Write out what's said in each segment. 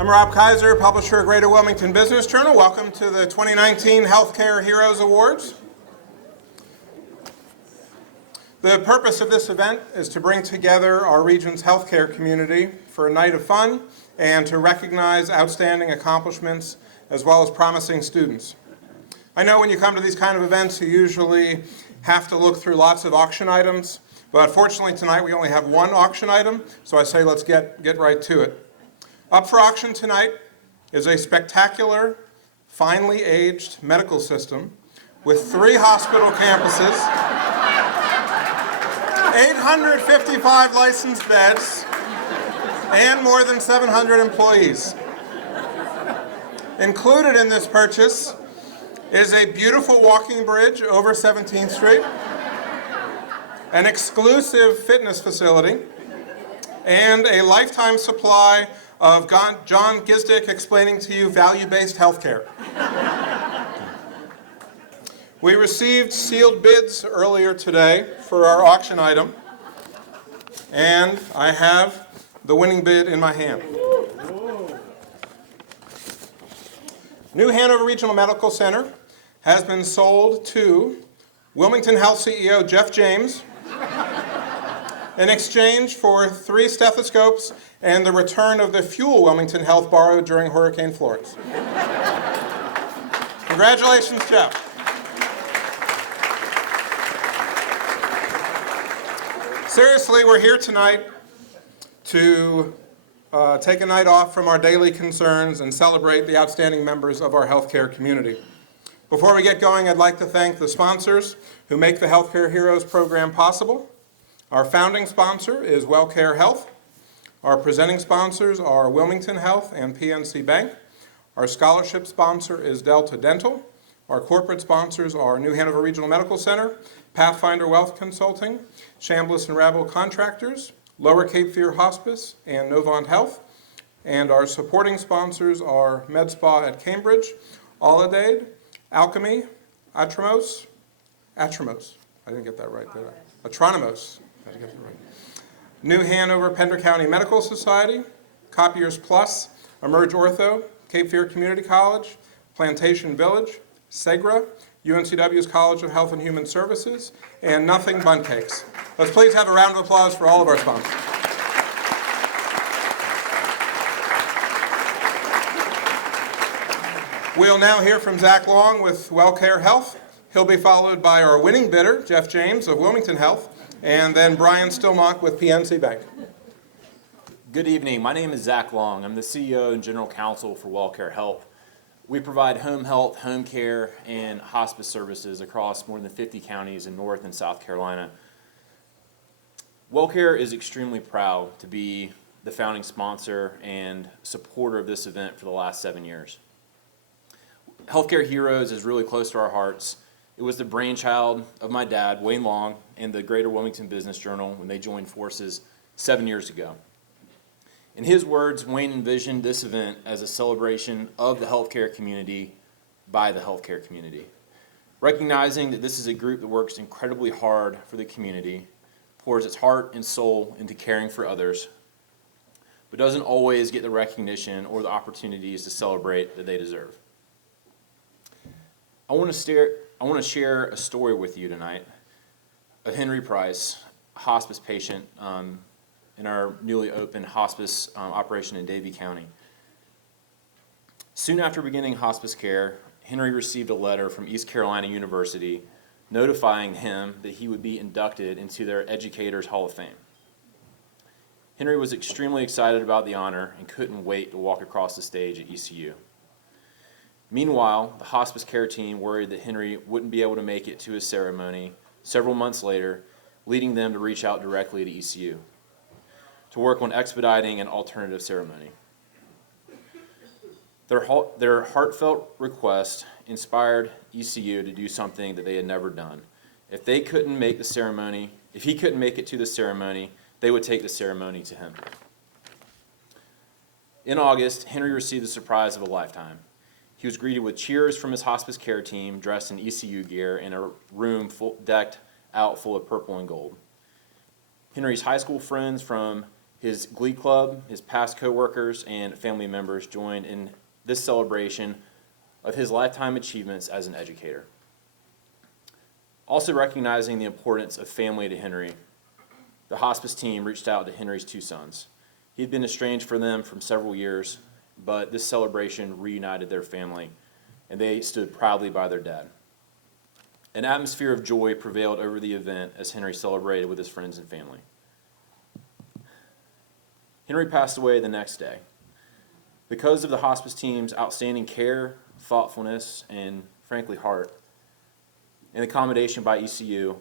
I'm Rob Kaiser, publisher of Greater Wilmington Business Journal. Welcome to the 2019 Healthcare Heroes Awards. The purpose of this event is to bring together our region's healthcare community for a night of fun and to recognize outstanding accomplishments as well as promising students. I know when you come to these kind of events, you usually have to look through lots of auction items, but fortunately tonight we only have one auction item, so I say let's get right to it. Up for auction tonight is a spectacular, finely aged medical system with 3 hospital campuses, 855 licensed beds, and more than 700 employees. Included in this purchase is a beautiful walking bridge over 17th Street, an exclusive fitness facility, and a lifetime supply of John Gizdick explaining to you value-based healthcare. We received sealed bids earlier today for our auction item, and I have the winning bid in my hand. New Hanover Regional Medical Center has been sold to Wilmington Health CEO Jeff James in exchange for 3 stethoscopes and the return of the fuel Wilmington Health borrowed during Hurricane Florence. Congratulations, Jeff. Seriously, we're here tonight to take a night off from our daily concerns and celebrate the outstanding members of our healthcare community. Before we get going, I'd like to thank the sponsors who make the Healthcare Heroes program possible. Our founding sponsor is WellCare Health. Our presenting sponsors are Wilmington Health and PNC Bank. Our scholarship sponsor is Delta Dental. Our corporate sponsors are New Hanover Regional Medical Center, Pathfinder Wealth Consulting, Chambliss and Rabble Contractors, Lower Cape Fear Hospice, and Novant Health. And our supporting sponsors are Med Spa at Cambridge, Aledade, Alchemy, Atronamos. I didn't get that right, did I? Atronamos. I get that right. New Hanover Pender County Medical Society, Copiers Plus, Emerge Ortho, Cape Fear Community College, Plantation Village, Segra, UNCW's College of Health and Human Services, and Nothing Bun Cakes. Let's please have a round of applause for all of our sponsors. We'll now hear from Zach Long with WellCare Health. He'll be followed by our winning bidder, Jeff James of Wilmington Health, and then Brian Stillmock with PNC Bank. Good evening. My name is Zach Long. I'm the CEO and General Counsel for WellCare Health. We provide home health, home care, and hospice services across more than 50 counties in North and South Carolina. WellCare is extremely proud to be the founding sponsor and supporter of this event for the last 7 years. Healthcare Heroes is really close to our hearts. It was the brainchild of my dad, Wayne Long, and the Greater Wilmington Business Journal when they joined forces 7 years ago. In his words, Wayne envisioned this event as a celebration of the healthcare community by the healthcare community. Recognizing that this is a group that works incredibly hard for the community, pours its heart and soul into caring for others, but doesn't always get the recognition or the opportunities to celebrate that they deserve. I want to share a story with you tonight of Henry Price, a hospice patient in our newly opened hospice operation in Davie County. Soon after beginning hospice care, Henry received a letter from East Carolina University notifying him that he would be inducted into their Educators Hall of Fame. Henry was extremely excited about the honor and couldn't wait to walk across the stage at ECU. Meanwhile, the hospice care team worried that Henry wouldn't be able to make it to his ceremony several months later, leading them to reach out directly to ECU to work on expediting an alternative ceremony. Their heartfelt request inspired ECU to do something that they had never done. If he couldn't make it to the ceremony, they would take the ceremony to him. In August, Henry received the surprise of a lifetime. He was greeted with cheers from his hospice care team dressed in ECU gear in a room decked out full of purple and gold. Henry's high school friends from His Glee Club, his past coworkers, and family members joined in this celebration of his lifetime achievements as an educator. Also recognizing the importance of family to Henry, the hospice team reached out to Henry's two sons. He had been estranged from them for several years, but this celebration reunited their family, and they stood proudly by their dad. An atmosphere of joy prevailed over the event as Henry celebrated with his friends and family. Henry passed away the next day. Because of the hospice team's outstanding care, thoughtfulness, and frankly heart, and accommodation by ECU,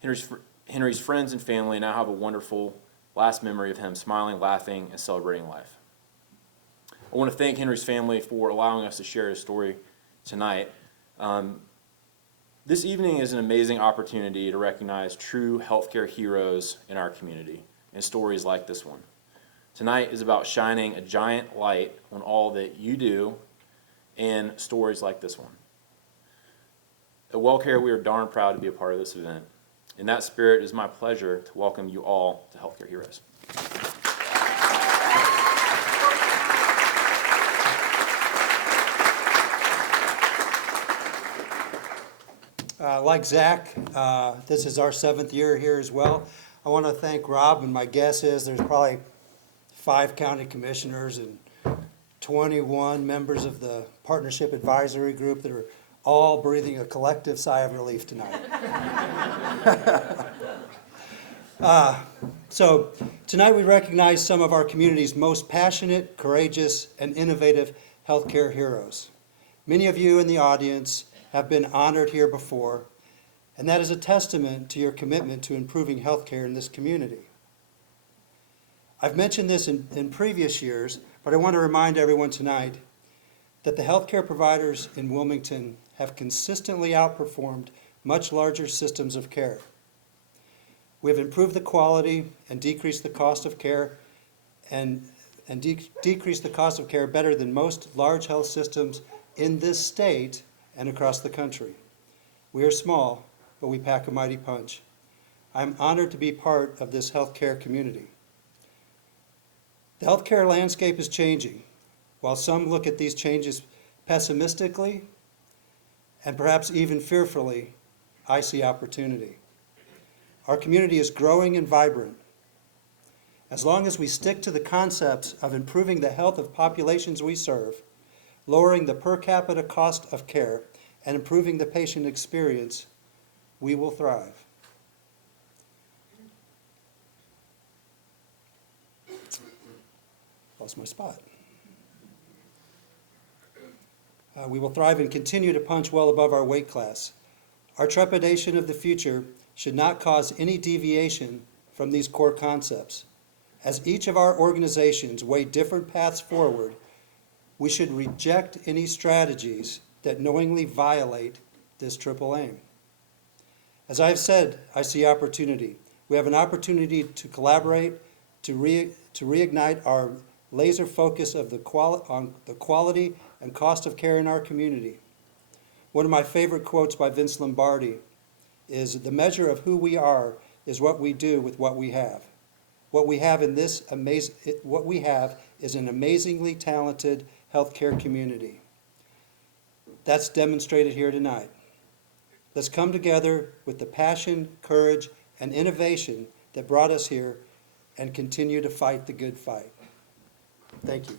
Henry's friends and family now have a wonderful last memory of him smiling, laughing, and celebrating life. I want to thank Henry's family for allowing us to share his story tonight. This evening is an amazing opportunity to recognize true healthcare heroes in our community and stories like this one. Tonight is about shining a giant light on all that you do and stories like this one. At WellCare, we are darn proud to be a part of this event. In that spirit, it is my pleasure to welcome you all to Healthcare Heroes. Like Zach, this is our 7th year here as well. I want to thank Rob, and my guess is there's probably 5 county commissioners and 21 members of the Partnership Advisory Group that are all breathing a collective sigh of relief tonight. So tonight we recognize some of our community's most passionate, courageous, and innovative healthcare heroes. Many of you in the audience have been honored here before, and that is a testament to your commitment to improving healthcare in this community. I've mentioned this in previous years, but I want to remind everyone tonight that the healthcare providers in Wilmington have consistently outperformed much larger systems of care. We have improved the quality and decreased the cost of care decreased the cost of care better than most large health systems in this state and across the country. We are small, but we pack a mighty punch. I'm honored to be part of this healthcare community. The healthcare landscape is changing. While some look at these changes pessimistically and perhaps even fearfully, I see opportunity. Our community is growing and vibrant. As long as we stick to the concepts of improving the health of populations we serve, lowering the per capita cost of care, and improving the patient experience, we will thrive. Lost my spot. We will thrive and continue to punch well above our weight class. Our trepidation of the future should not cause any deviation from these core concepts. As each of our organizations weigh different paths forward, we should reject any strategies that knowingly violate this triple aim. As I have said, I see opportunity. We have an opportunity to collaborate, to reignite our laser focus of on the quality and cost of care in our community. One of my favorite quotes by Vince Lombardi is, "The measure of who we are is what we do with what we have. What we have is an amazingly talented healthcare community." That's demonstrated here tonight. Let's come together with the passion, courage, and innovation that brought us here and continue to fight the good fight. Thank you.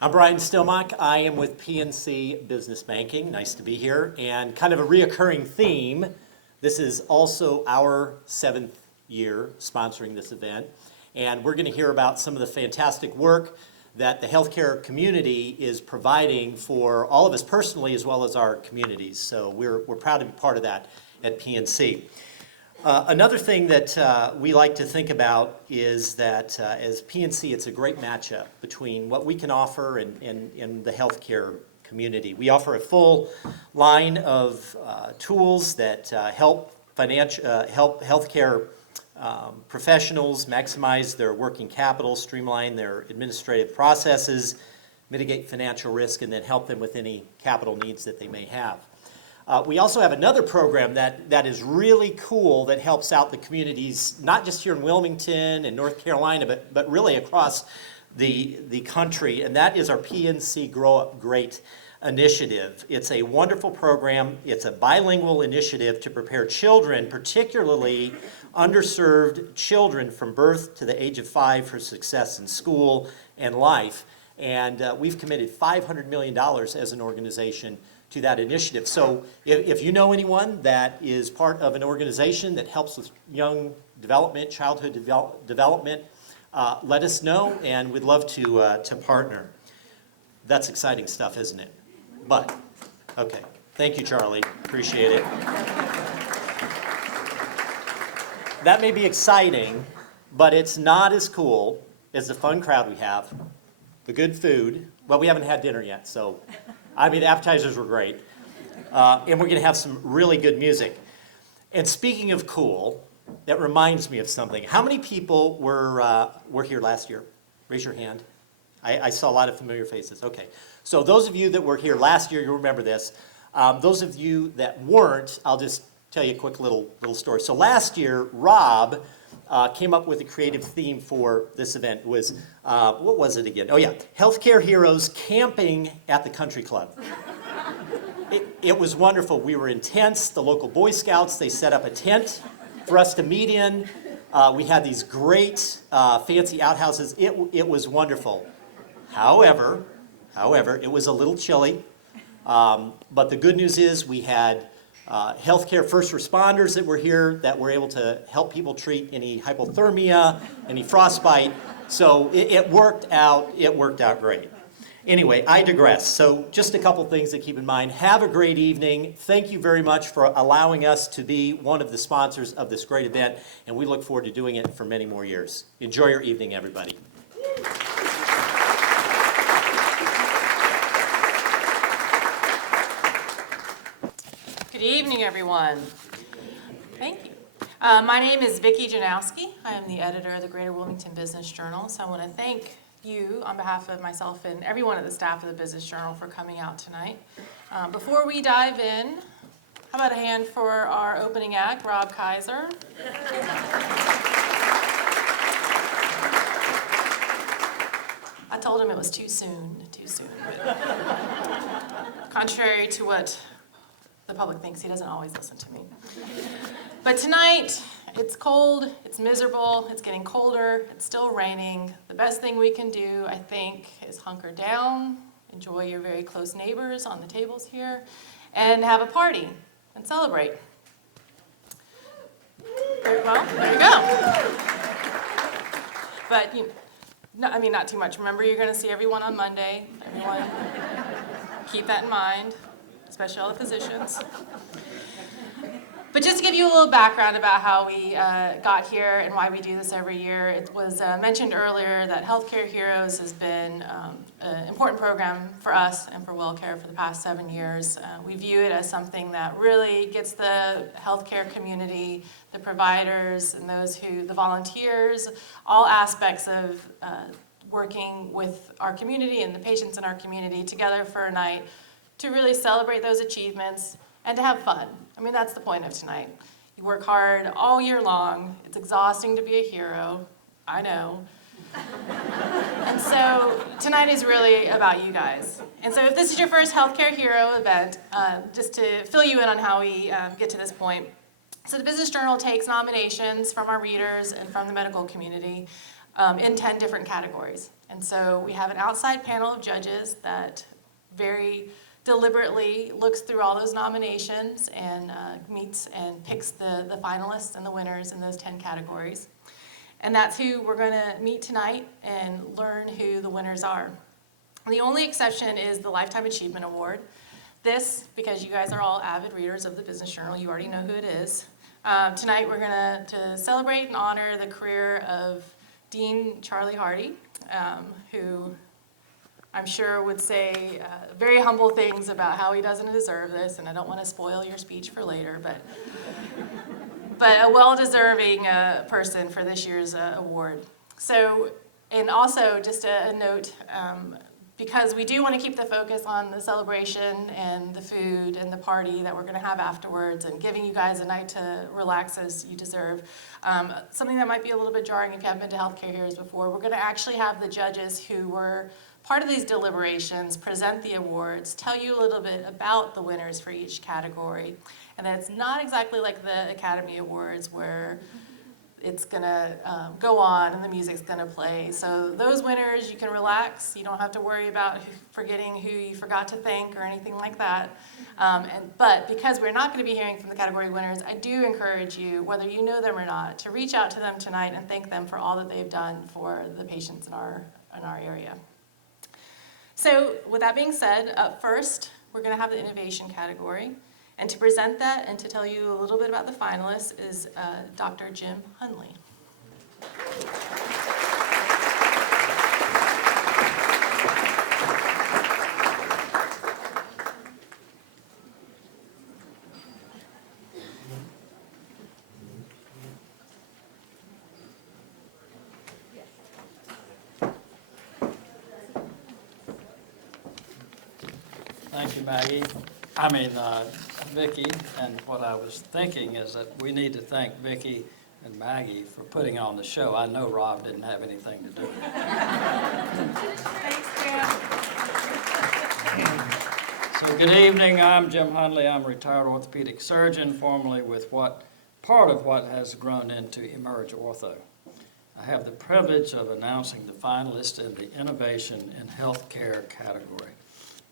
I'm Brian Stilmock. I am with PNC Business Banking. Nice to be here. And kind of a reoccurring theme, this is also our 7th year sponsoring this event. And we're going to hear about some of the fantastic work that the healthcare community is providing for all of us personally as well as our communities. So we're proud to be part of that at PNC. Another thing that we like to think about is that as PNC, it's a great matchup between what we can offer and the healthcare community. We offer a full line of tools that help healthcare professionals maximize their working capital, streamline their administrative processes, mitigate financial risk, and then help them with any capital needs that they may have. We also have another program that is really cool that helps out the communities, not just here in Wilmington and North Carolina, but really across the country, and that is our PNC Grow Up Great initiative. It's a wonderful program. It's a bilingual initiative to prepare children, particularly underserved children from birth to the age of 5, for success in school and life. And we've committed $500 million as an organization to that initiative. So if you know anyone that is part of an organization that helps with young development, childhood development, let us know, and we'd love to partner. That's exciting stuff, isn't it? But, okay. Thank you, Charlie. Appreciate it. That may be exciting, but it's not as cool as the fun crowd we have, the good food. Well, we haven't had dinner yet, so, I mean, the appetizers were great. And we're going to have some really good music. And speaking of cool, that reminds me of something. How many people were here last year? Raise your hand. I saw a lot of familiar faces. Okay. So those of you that were here last year, you'll remember this. Those of you that weren't, I'll just tell you a quick little story. So last year, Rob came up with a creative theme for this event. It was, what was it again? Oh yeah, Healthcare Heroes Camping at the Country Club. It was wonderful. We were in tents. The local Boy Scouts, they set up a tent for us to meet in. We had these great fancy outhouses. It was wonderful. However, it was a little chilly. But the good news is we had healthcare first responders that were here that were able to help people treat any hypothermia, any frostbite. So it worked out. It worked out great. Anyway, I digress. So just a couple things to keep in mind. Have a great evening. Thank you very much for allowing us to be one of the sponsors of this great event, and we look forward to doing it for many more years. Enjoy your evening, everybody. Good evening, everyone. Thank you. My name is Vicki Janowski. I am the editor of the Greater Wilmington Business Journal. So I want to thank you on behalf of myself and everyone at the staff of the Business Journal for coming out tonight. Before we dive in, how about a hand for our opening act, Rob Kaiser. I told him it was too soon. But contrary to what the public thinks, he doesn't always listen to me. But tonight, it's cold, it's miserable, it's getting colder, it's still raining. The best thing we can do, I think, is hunker down, enjoy your very close neighbors on the tables here, and have a party and celebrate. Well, there you go. But, not too much. Remember, you're going to see everyone on Monday. Everyone, keep that in mind, especially all the physicians. But just to give you a little background about how we got here and why we do this every year, it was mentioned earlier that Healthcare Heroes has been an important program for us and for WellCare for the past 7 years. We view it as something that really gets the healthcare community, the providers, and the volunteers, all aspects of working with our community and the patients in our community together for a night to really celebrate those achievements and to have fun. That's the point of tonight. You work hard all year long. It's exhausting to be a hero. I know. And so tonight is really about you guys. And so if this is your first Healthcare Hero event, just to fill you in on how we get to this point. So the Business Journal takes nominations from our readers and from the medical community in 10 different categories. And so we have an outside panel of judges that very deliberately looks through all those nominations and meets and picks the finalists and the winners in those 10 categories. And that's who we're going to meet tonight and learn who the winners are. The only exception is the Lifetime Achievement Award. This, because you guys are all avid readers of the Business Journal, you already know who it is. Tonight we're going to celebrate and honor the career of Dean Charlie Hardy, who I'm sure would say very humble things about how he doesn't deserve this, and I don't want to spoil your speech for later, but a well-deserving person for this year's award. So, and also just a note, because we do want to keep the focus on the celebration and the food and the party that we're going to have afterwards and giving you guys a night to relax as you deserve. Something that might be a little bit jarring if you haven't been to Healthcare Heroes before, we're going to actually have the judges who were part of these deliberations present the awards, tell you a little bit about the winners for each category. And then it's not exactly like the Academy Awards where it's gonna go on and the music's gonna play. So those winners, you can relax. You don't have to worry about forgetting who you forgot to thank or anything like that. But because we're not gonna be hearing from the category winners, I do encourage you, whether you know them or not, to reach out to them tonight and thank them for all that they've done for the patients in our area. So with that being said, up first, we're gonna have the innovation category. And to present that and to tell you a little bit about the finalists is Dr. Jim Hunley. Thank you, Maggie. Vicki, and what I was thinking is that we need to thank Vicki and Maggie for putting on the show. I know Rob didn't have anything to do with it. Thanks, So good evening, I'm Jim Hunley. I'm a retired orthopedic surgeon, formerly with part of what has grown into Emerge Ortho. I have the privilege of announcing the finalists in the Innovation in Healthcare category.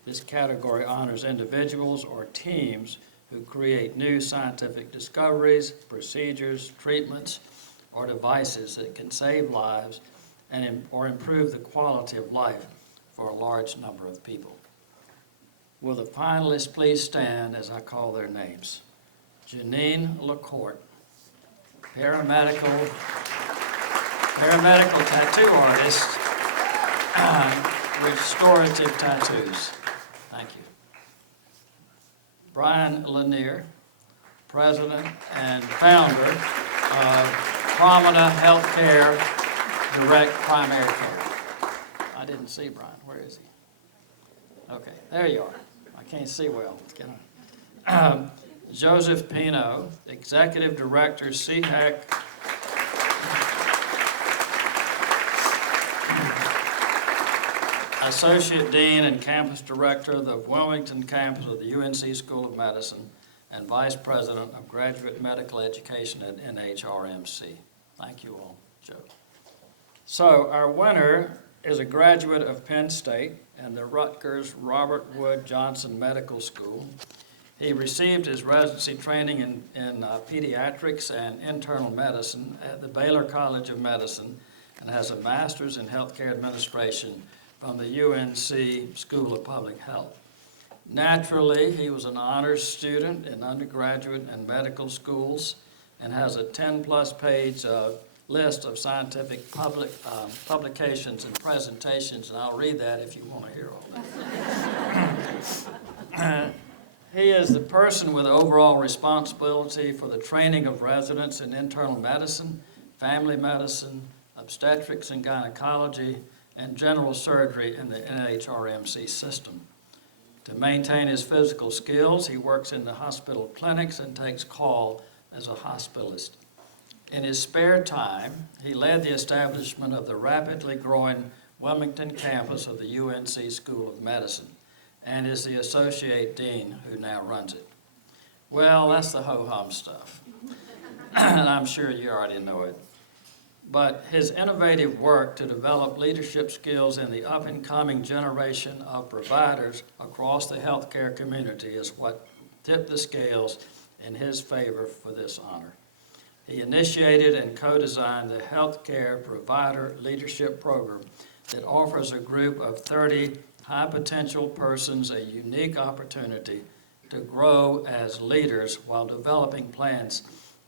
This category honors individuals or teams who create new scientific discoveries, procedures, treatments, or devices that can save lives or improve the quality of life for a large number of people. Will the finalists please stand as I call their names? Janine LaCourte, paramedical tattoo artist, restorative tattoos. Thank you. Brian Lanier, president and founder of Promina Healthcare Direct Primary Care. I didn't see Brian. Where is he? Okay, there you are. I can't see well. Joseph Pino, executive director, CHEC. Associate Dean and Campus Director of the Wilmington campus of the UNC School of Medicine and Vice President of Graduate Medical Education at NHRMC. Thank you all, Joe. So our winner is a graduate of Penn State and the Rutgers Robert Wood Johnson Medical School. He received his residency training in pediatrics and internal medicine at the Baylor College of Medicine and has a master's in healthcare administration from the UNC School of Public Health. Naturally, he was an honors student in undergraduate and medical schools and has a 10-plus page list of scientific publications and presentations, and I'll read that if you want to hear all that. He is the person with overall responsibility for the training of residents in internal medicine, family medicine, obstetrics and gynecology, and general surgery in the NHRMC system. To maintain his physical skills, he works in the hospital clinics and takes call as a hospitalist. In his spare time, he led the establishment of the rapidly growing Wilmington campus of the UNC School of Medicine and is the associate dean who now runs it. Well, that's the ho-hum stuff, and I'm sure you already know it. But his innovative work to develop leadership skills in the up-and-coming generation of providers across the healthcare community is what tipped the scales in his favor for this honor. He initiated and co-designed the Healthcare Provider Leadership Program that offers a group of 30 high-potential persons a unique opportunity to grow as leaders while developing plans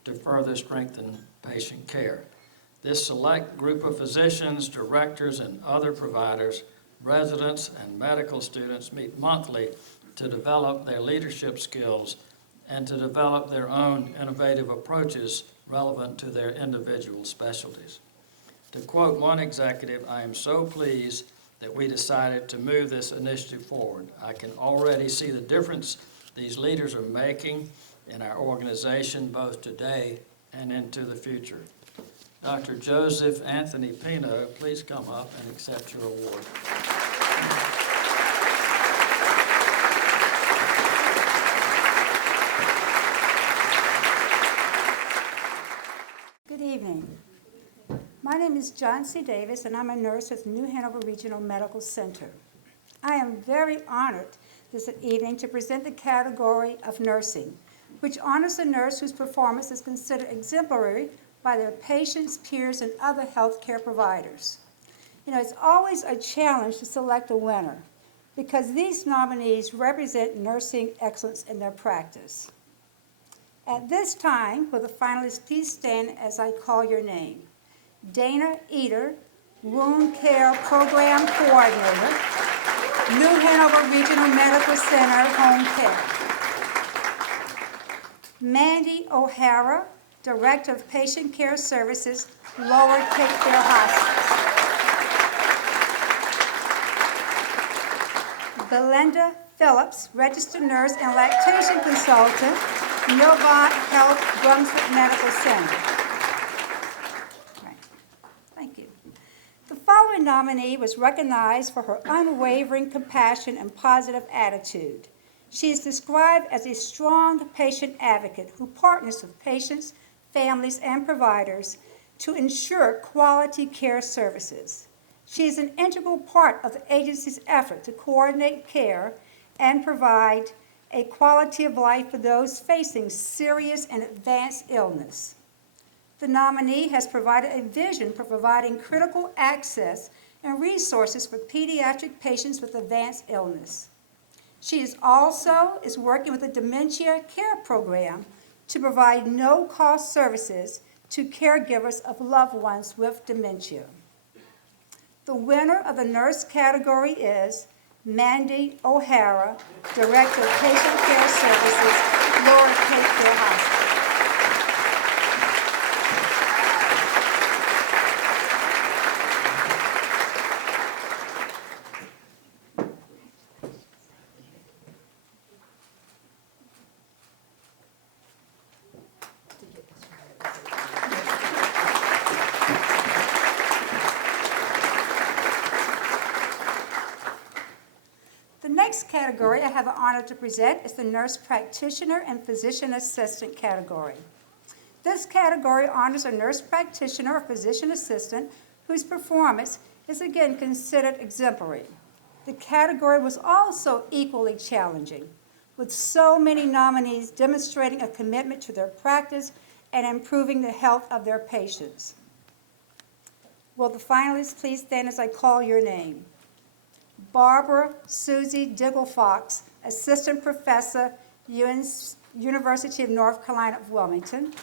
to further strengthen patient care. This select group of physicians, directors, and other providers, residents, and medical students meet monthly to develop their leadership skills and to develop their own innovative approaches relevant to their individual specialties. To quote one executive, "I am so pleased that we decided to move this initiative forward. I can already see the difference these leaders are making in our organization both today and into the future. Dr. Joseph Anthony Pino, please come up and accept your award. Good evening. My name is John C. Davis, and I'm a nurse with New Hanover Regional Medical Center. I am very honored this evening to present the category of nursing, which honors a nurse whose performance is considered exemplary by their patients, peers, and other healthcare providers. You know, it's always a challenge to select a winner because these nominees represent nursing excellence in their practice. At this time, will the finalists please stand as I call your name? Dana Eder, Wound Care Program Coordinator, New Hanover Regional Medical Center, Home Care. Mandy O'Hara, Director of Patient Care Services, Lower Cape Fear Hospital. Belinda Phillips, Registered Nurse and Lactation Consultant, Novant Health, Brunswick Medical Center. Right. Thank you. The following nominee was recognized for her unwavering compassion and positive attitude. She is described as a strong patient advocate who partners with patients, families, and providers to ensure quality care services. She is an integral part of the agency's effort to coordinate care and provide a quality of life for those facing serious and advanced illness. The nominee has provided a vision for providing critical access and resources for pediatric patients with advanced illness. She is also working with the Dementia Care Program to provide no-cost services to caregivers of loved ones with dementia. The winner of the nurse category is Mandy O'Hara, Director of Patient Care Services, Lower Cape Fear Hospital. The next category I have the honor to present is the Nurse Practitioner and Physician Assistant category. This category honors a nurse practitioner or physician assistant whose performance is again considered exemplary. The category was also equally challenging, with so many nominees demonstrating a commitment to their practice and improving the health of their patients. Will the finalists please stand as I call your name? Barbara Susie Diggle-Fox, Assistant Professor, University of North Carolina of Wilmington.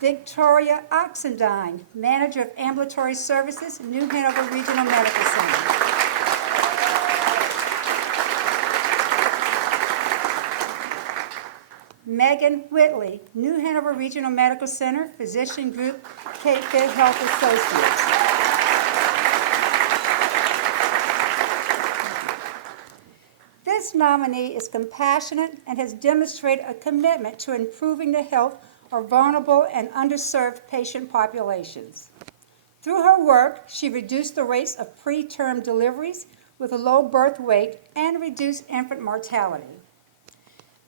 Victoria Oxendine, Manager of Ambulatory Services, New Hanover Regional Medical Center. Megan Whitley, New Hanover Regional Medical Center, Physician Group, Cape Fear Health Associates. This nominee is compassionate and has demonstrated a commitment to improving the health of vulnerable and underserved patient populations. Through her work, she reduced the rates of preterm deliveries with a low birth weight and reduced infant mortality.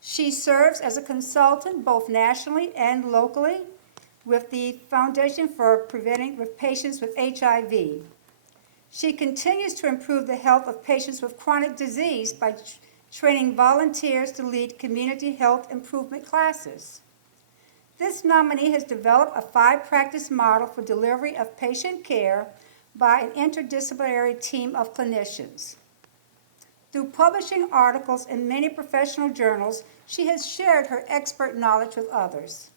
She serves as a consultant both nationally and locally with the Foundation for Preventing with Patients with HIV. She continues to improve the health of patients with chronic disease by training volunteers to lead community health improvement classes. This nominee has developed a 5-practice model for delivery of patient care by an interdisciplinary team of clinicians. Through publishing articles in many professional journals, she has shared her expert knowledge with others.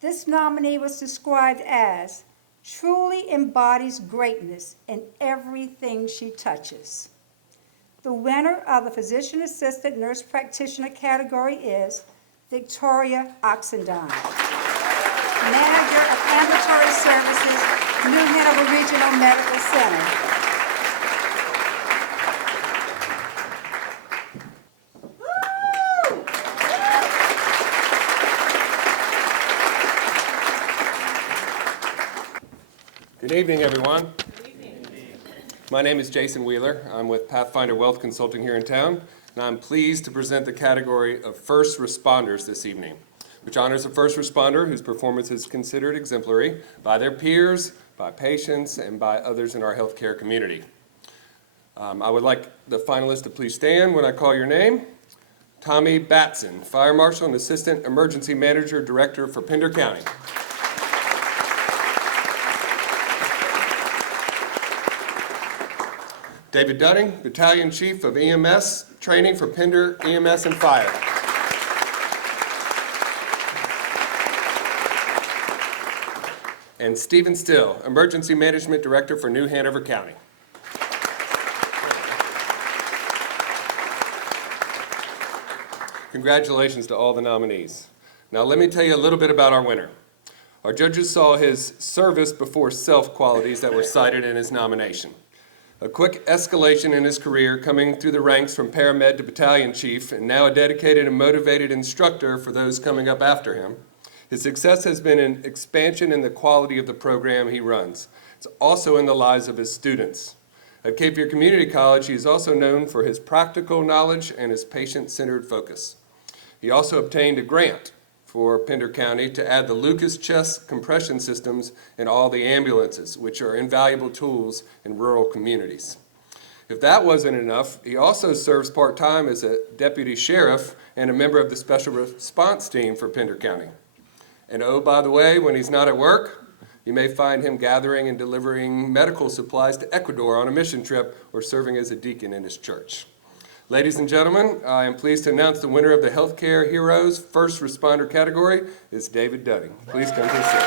This nominee was described as truly embodies greatness in everything she touches. The winner of the Physician Assistant Nurse Practitioner category is Victoria Oxendine. Manager of Ambulatory Services, New Hanover Regional Medical Center. Good evening, everyone. My name is Jason Wheeler. I'm with Pathfinder Wealth Consulting here in town, and I'm pleased to present the category of First Responders this evening, which honors a first responder whose performance is considered exemplary by their peers, by patients, and by others in our healthcare community. I would like the finalists to please stand when I call your name. Tommy Batson, Fire Marshal and Assistant Emergency Manager Director for Pender County. David Dunning, Battalion Chief of EMS Training for Pender EMS and Fire. And Stephen Still, Emergency Management Director for New Hanover County. Congratulations to all the nominees. Now let me tell you a little bit about our winner. Our judges saw his service before self qualities that were cited in his nomination. A quick escalation in his career, coming through the ranks from paramed to battalion chief, and now a dedicated and motivated instructor for those coming up after him. His success has been an expansion in the quality of the program he runs. It's also in the lives of his students. At Cape Fear Community College, he is also known for his practical knowledge and his patient-centered focus. He also obtained a grant for Pender County to add the Lucas chest compression systems in all the ambulances, which are invaluable tools in rural communities. If that wasn't enough, he also serves part-time as a deputy sheriff and a member of the special response team for Pender County. And oh, by the way, when he's not at work, you may find him gathering and delivering medical supplies to Ecuador on a mission trip or serving as a deacon in his church. Ladies and gentlemen, I am pleased to announce the winner of the Healthcare Heroes First Responder category is David Dunning. Please come to the stage.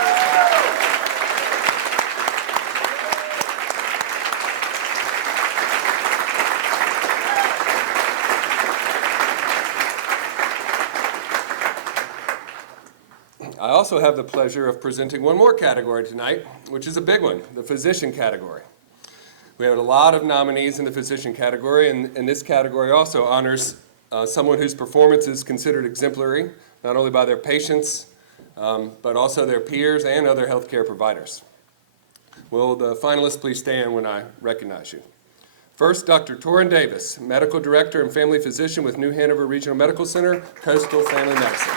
I also have the pleasure of presenting one more category tonight, which is a big one, the Physician category. We have a lot of nominees in the physician category, and this category also honors someone whose performance is considered exemplary, not only by their patients, but also their peers and other healthcare providers. Will the finalists please stand when I recognize you? First, Dr. Torrin Davis, Medical Director and Family Physician with New Hanover Regional Medical Center, Coastal Family Medicine.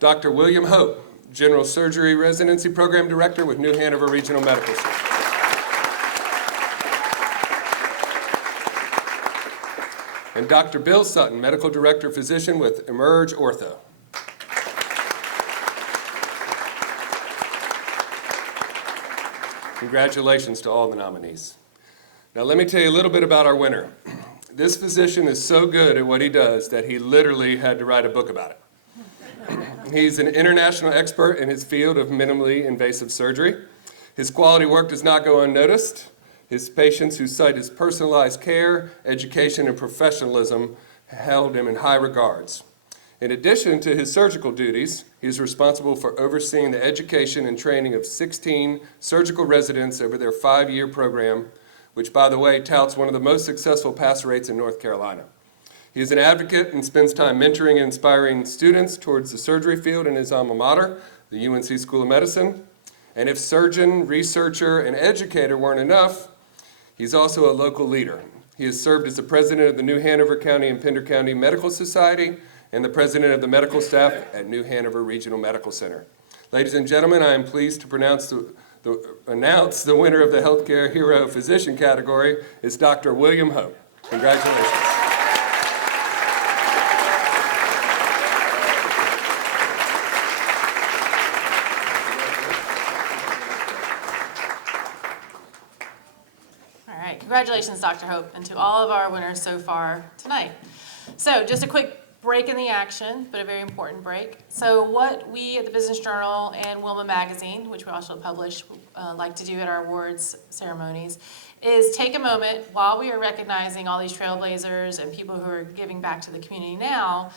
Dr. William Hope, General Surgery Residency Program Director with New Hanover Regional Medical Center. And Dr. Bill Sutton, Medical Director Physician with Emerge Ortho. Congratulations to all the nominees. Now let me tell you a little bit about our winner. This physician is so good at what he does that he literally had to write a book about it. He's an international expert in his field of minimally invasive surgery. His quality work does not go unnoticed. His patients who cite his personalized care, education, and professionalism held him in high regards. In addition to his surgical duties, he is responsible for overseeing the education and training of 16 surgical residents over their 5-year program, which, by the way, touts one of the most successful pass rates in North Carolina. He is an advocate and spends time mentoring and inspiring students towards the surgery field in his alma mater, the UNC School of Medicine. And if surgeon, researcher, and educator weren't enough, he's also a local leader. He has served as the president of the New Hanover County and Pender County Medical Society and the president of the medical staff at New Hanover Regional Medical Center. Ladies and gentlemen, I am pleased to announce the winner of the Healthcare Hero Physician category is Dr. William Hope. Congratulations. Congratulations, Dr. Hope, and to all of our winners so far tonight. So just a quick break in the action, but a very important break. So what we at the Business Journal and Wilma Magazine, which we also publish, like to do at our awards ceremonies, is take a moment while we are recognizing all these trailblazers and people who are giving back to the community now.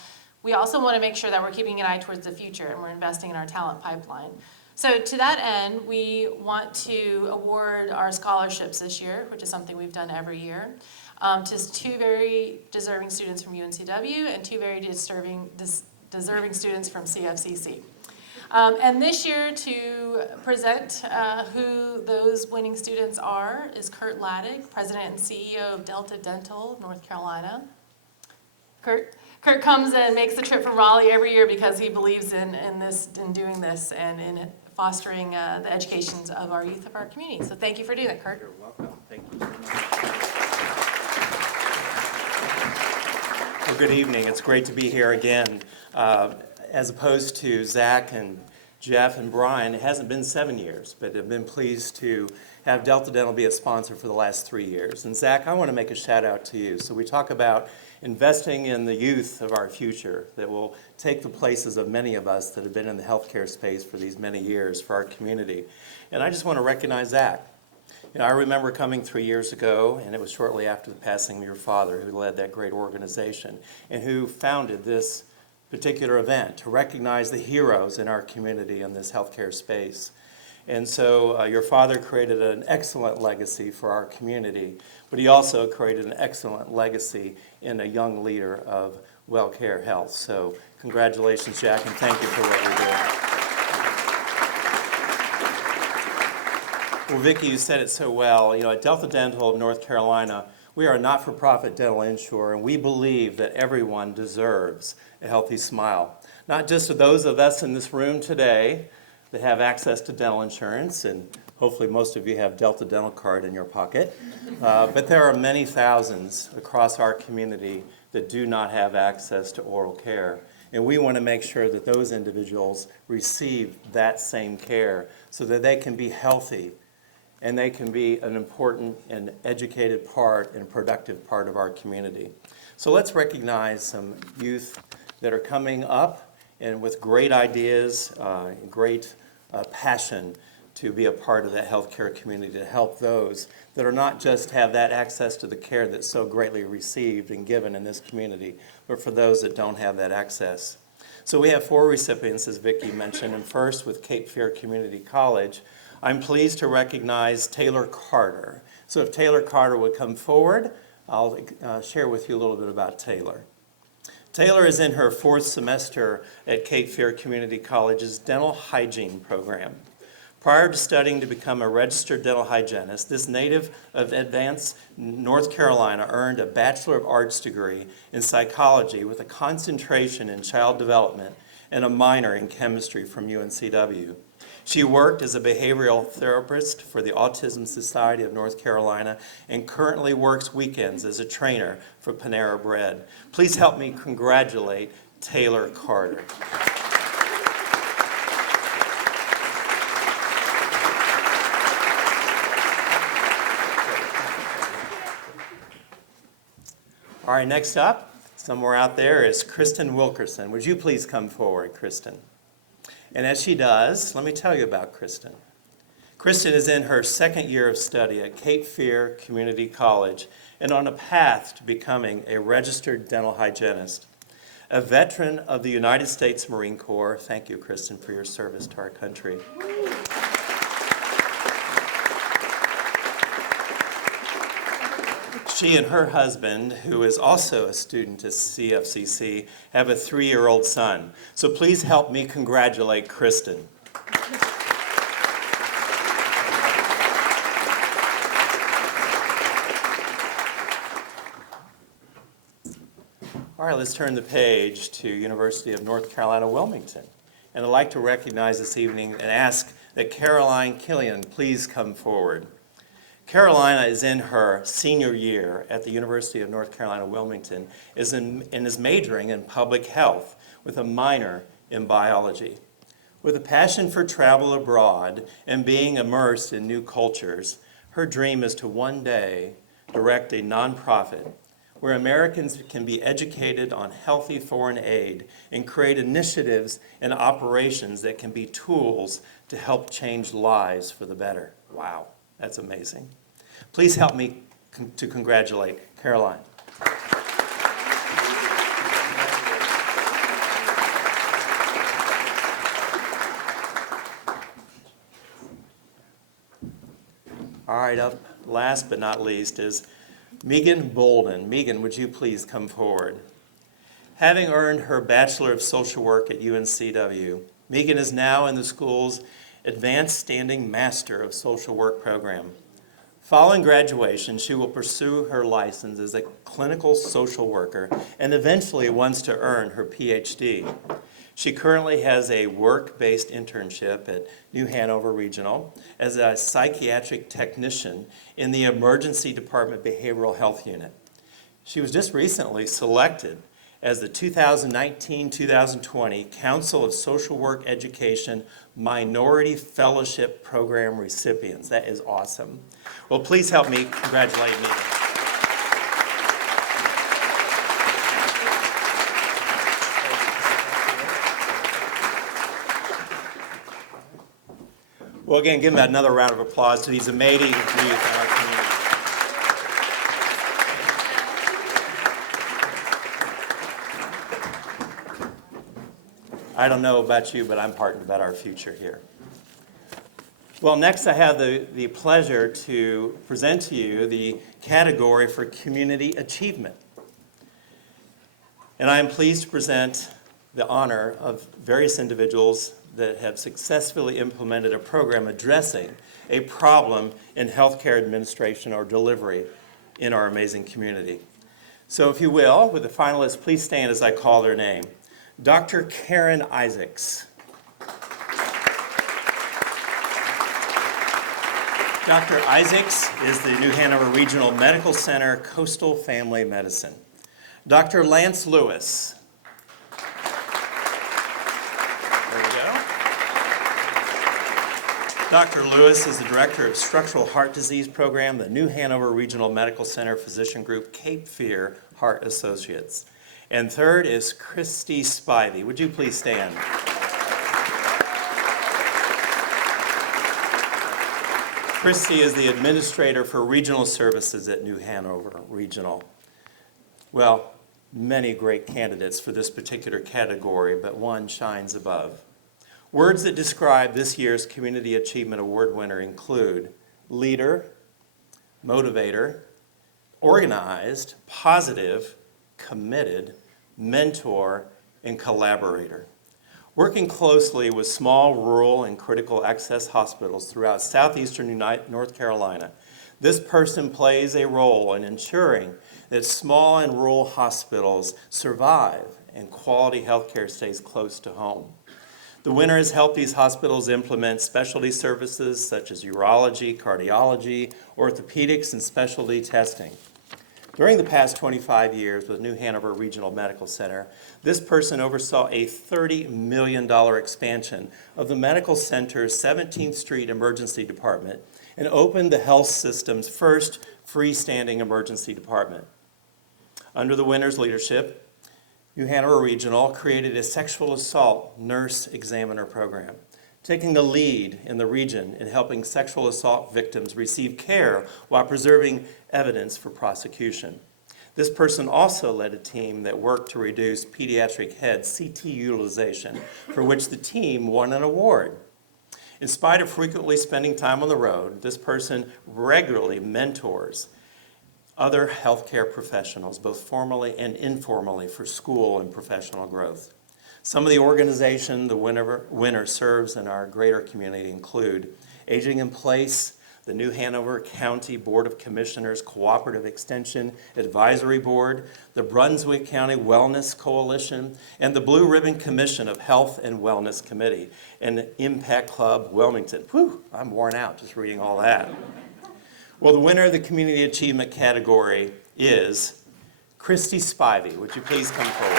We also want to make sure that we're keeping an eye towards the future and we're investing in our talent pipeline. So to that end, we want to award our scholarships this year, which is something we've done every year, to two very deserving students from UNCW and two very deserving students from CFCC. And this year, to present who those winning students are, is Kurt Laddick, President and CEO of Delta Dental, North Carolina. Kurt comes and makes the trip from Raleigh every year because he believes in doing this, and in fostering the educations of our youth of our community. So thank you for doing that, Kurt. You're welcome. Thank you so much. Well, good evening. It's great to be here again. As opposed to Zach and Jeff and Brian, it hasn't been 7 years, but I've been pleased to have Delta Dental be a sponsor for the last 3 years. And Zach, I want to make a shout out to you. So we talk about investing in the youth of our future that will take the places of many of us that have been in the healthcare space for these many years for our community. And I just want to recognize Zach. You know, I remember coming 3 years ago, and it was shortly after the passing of your father, who led that great organization and who founded this particular event to recognize the heroes in our community in this healthcare space. And so your father created an excellent legacy for our community, but he also created an excellent legacy in a young leader of WellCare Health. So congratulations, Jack, and thank you for what you're doing. Well, Vicki, you said it so well. You know, at Delta Dental of North Carolina, we are a not-for-profit dental insurer, and we believe that everyone deserves a healthy smile. Not just to those of us in this room today that have access to dental insurance, and hopefully most of you have Delta Dental card in your pocket, but there are many thousands across our community that do not have access to oral care. And we want to make sure that those individuals receive that same care so that they can be healthy and they can be an important and educated part and productive part of our community. So let's recognize some youth that are coming up and with great ideas, great passion to be a part of that healthcare community, to help those that are not just have that access to the care that's so greatly received and given in this community, but for those that don't have that access. So we have 4 recipients, as Vicki mentioned, and first with Cape Fear Community College, I'm pleased to recognize Taylor Carter. So if Taylor Carter would come forward, I'll share with you a little bit about Taylor. Taylor is in her 4th semester at Cape Fear Community College's dental hygiene program. Prior to studying to become a registered dental hygienist, this native of Advance, North Carolina, earned a Bachelor of Arts degree in psychology with a concentration in child development and a minor in chemistry from UNCW. She worked as a behavioral therapist for the Autism Society of North Carolina and currently works weekends as a trainer for Panera Bread. Please help me congratulate Taylor Carter. All right, next up, somewhere out there, is Kristen Wilkerson. Would you please come forward, Kristen? And as she does, let me tell you about Kristen. Kristen is in her 2nd year of study at Cape Fear Community College and on a path to becoming a registered dental hygienist. A veteran of the United States Marine Corps, thank you, Kristen, for your service to our country. She and her husband, who is also a student at CFCC, have a 3-year-old son. So please help me congratulate Kristen. All right, let's turn the page to University of North Carolina, Wilmington. And I'd like to recognize this evening and ask that Caroline Killian please come forward. Carolina is in her senior year at the University of North Carolina, Wilmington, and is majoring in public health with a minor in biology. With a passion for travel abroad and being immersed in new cultures, her dream is to one day direct a nonprofit where Americans can be educated on healthy foreign aid and create initiatives and operations that can be tools to help change lives for the better. Wow, that's amazing. Please help me to congratulate Caroline. All right, up last but not least is Megan Bolden. Megan, would you please come forward? Having earned her Bachelor of Social Work at UNCW, Megan is now in the school's Advanced Standing Master of Social Work program. Following graduation, she will pursue her license as a clinical social worker and eventually wants to earn her PhD. She currently has a work-based internship at New Hanover Regional as a psychiatric technician in the Emergency Department Behavioral Health Unit. She was just recently selected as the 2019-2020 Council of Social Work Education Minority Fellowship Program recipients. That is awesome. Well, please help me congratulate Megan. Well, again, give them another round of applause to these amazing youth in our community. I don't know about you, but I'm heartened about our future here. Well, next I have the pleasure to present to you the category for community achievement. And I am pleased to present the honor of various individuals that have successfully implemented a program addressing a problem in healthcare administration or delivery in our amazing community. So if you will, with the finalists, please stand as I call their name. Dr. Karen Isaacs. Dr. Isaacs is the New Hanover Regional Medical Center Coastal Family Medicine. Dr. Lance Lewis. There we go. Dr. Lewis is the Director of Structural Heart Disease Program, the New Hanover Regional Medical Center Physician Group, Cape Fear Heart Associates. And third is Christy Spivey. Would you please stand? Christy is the Administrator for Regional Services at New Hanover Regional. Well, many great candidates for this particular category, but one shines above. Words that describe this year's Community Achievement Award winner include leader, motivator, organized, positive, committed, mentor, and collaborator. Working closely with small, rural, and critical access hospitals throughout southeastern North Carolina, this person plays a role in ensuring that small and rural hospitals survive and quality healthcare stays close to home. The winner has helped these hospitals implement specialty services such as urology, cardiology, orthopedics, and specialty testing. During the past 25 years with New Hanover Regional Medical Center, this person oversaw a $30 million expansion of the medical center's 17th Street Emergency Department and opened the health system's first freestanding emergency department. Under the winner's leadership, New Hanover Regional created a sexual assault nurse examiner program, taking the lead in the region in helping sexual assault victims receive care while preserving evidence for prosecution. This person also led a team that worked to reduce pediatric head CT utilization, for which the team won an award. In spite of frequently spending time on the road, this person regularly mentors other healthcare professionals, both formally and informally, for school and professional growth. Some of the organizations the winner serves in our greater community include Aging in Place, the New Hanover County Board of Commissioners Cooperative Extension Advisory Board, the Brunswick County Wellness Coalition, and the Blue Ribbon Commission of Health and Wellness Committee, and Impact Club Wilmington. Whew, I'm worn out just reading all that. Well, the winner of the Community Achievement category is Christy Spivey. Would you please come forward?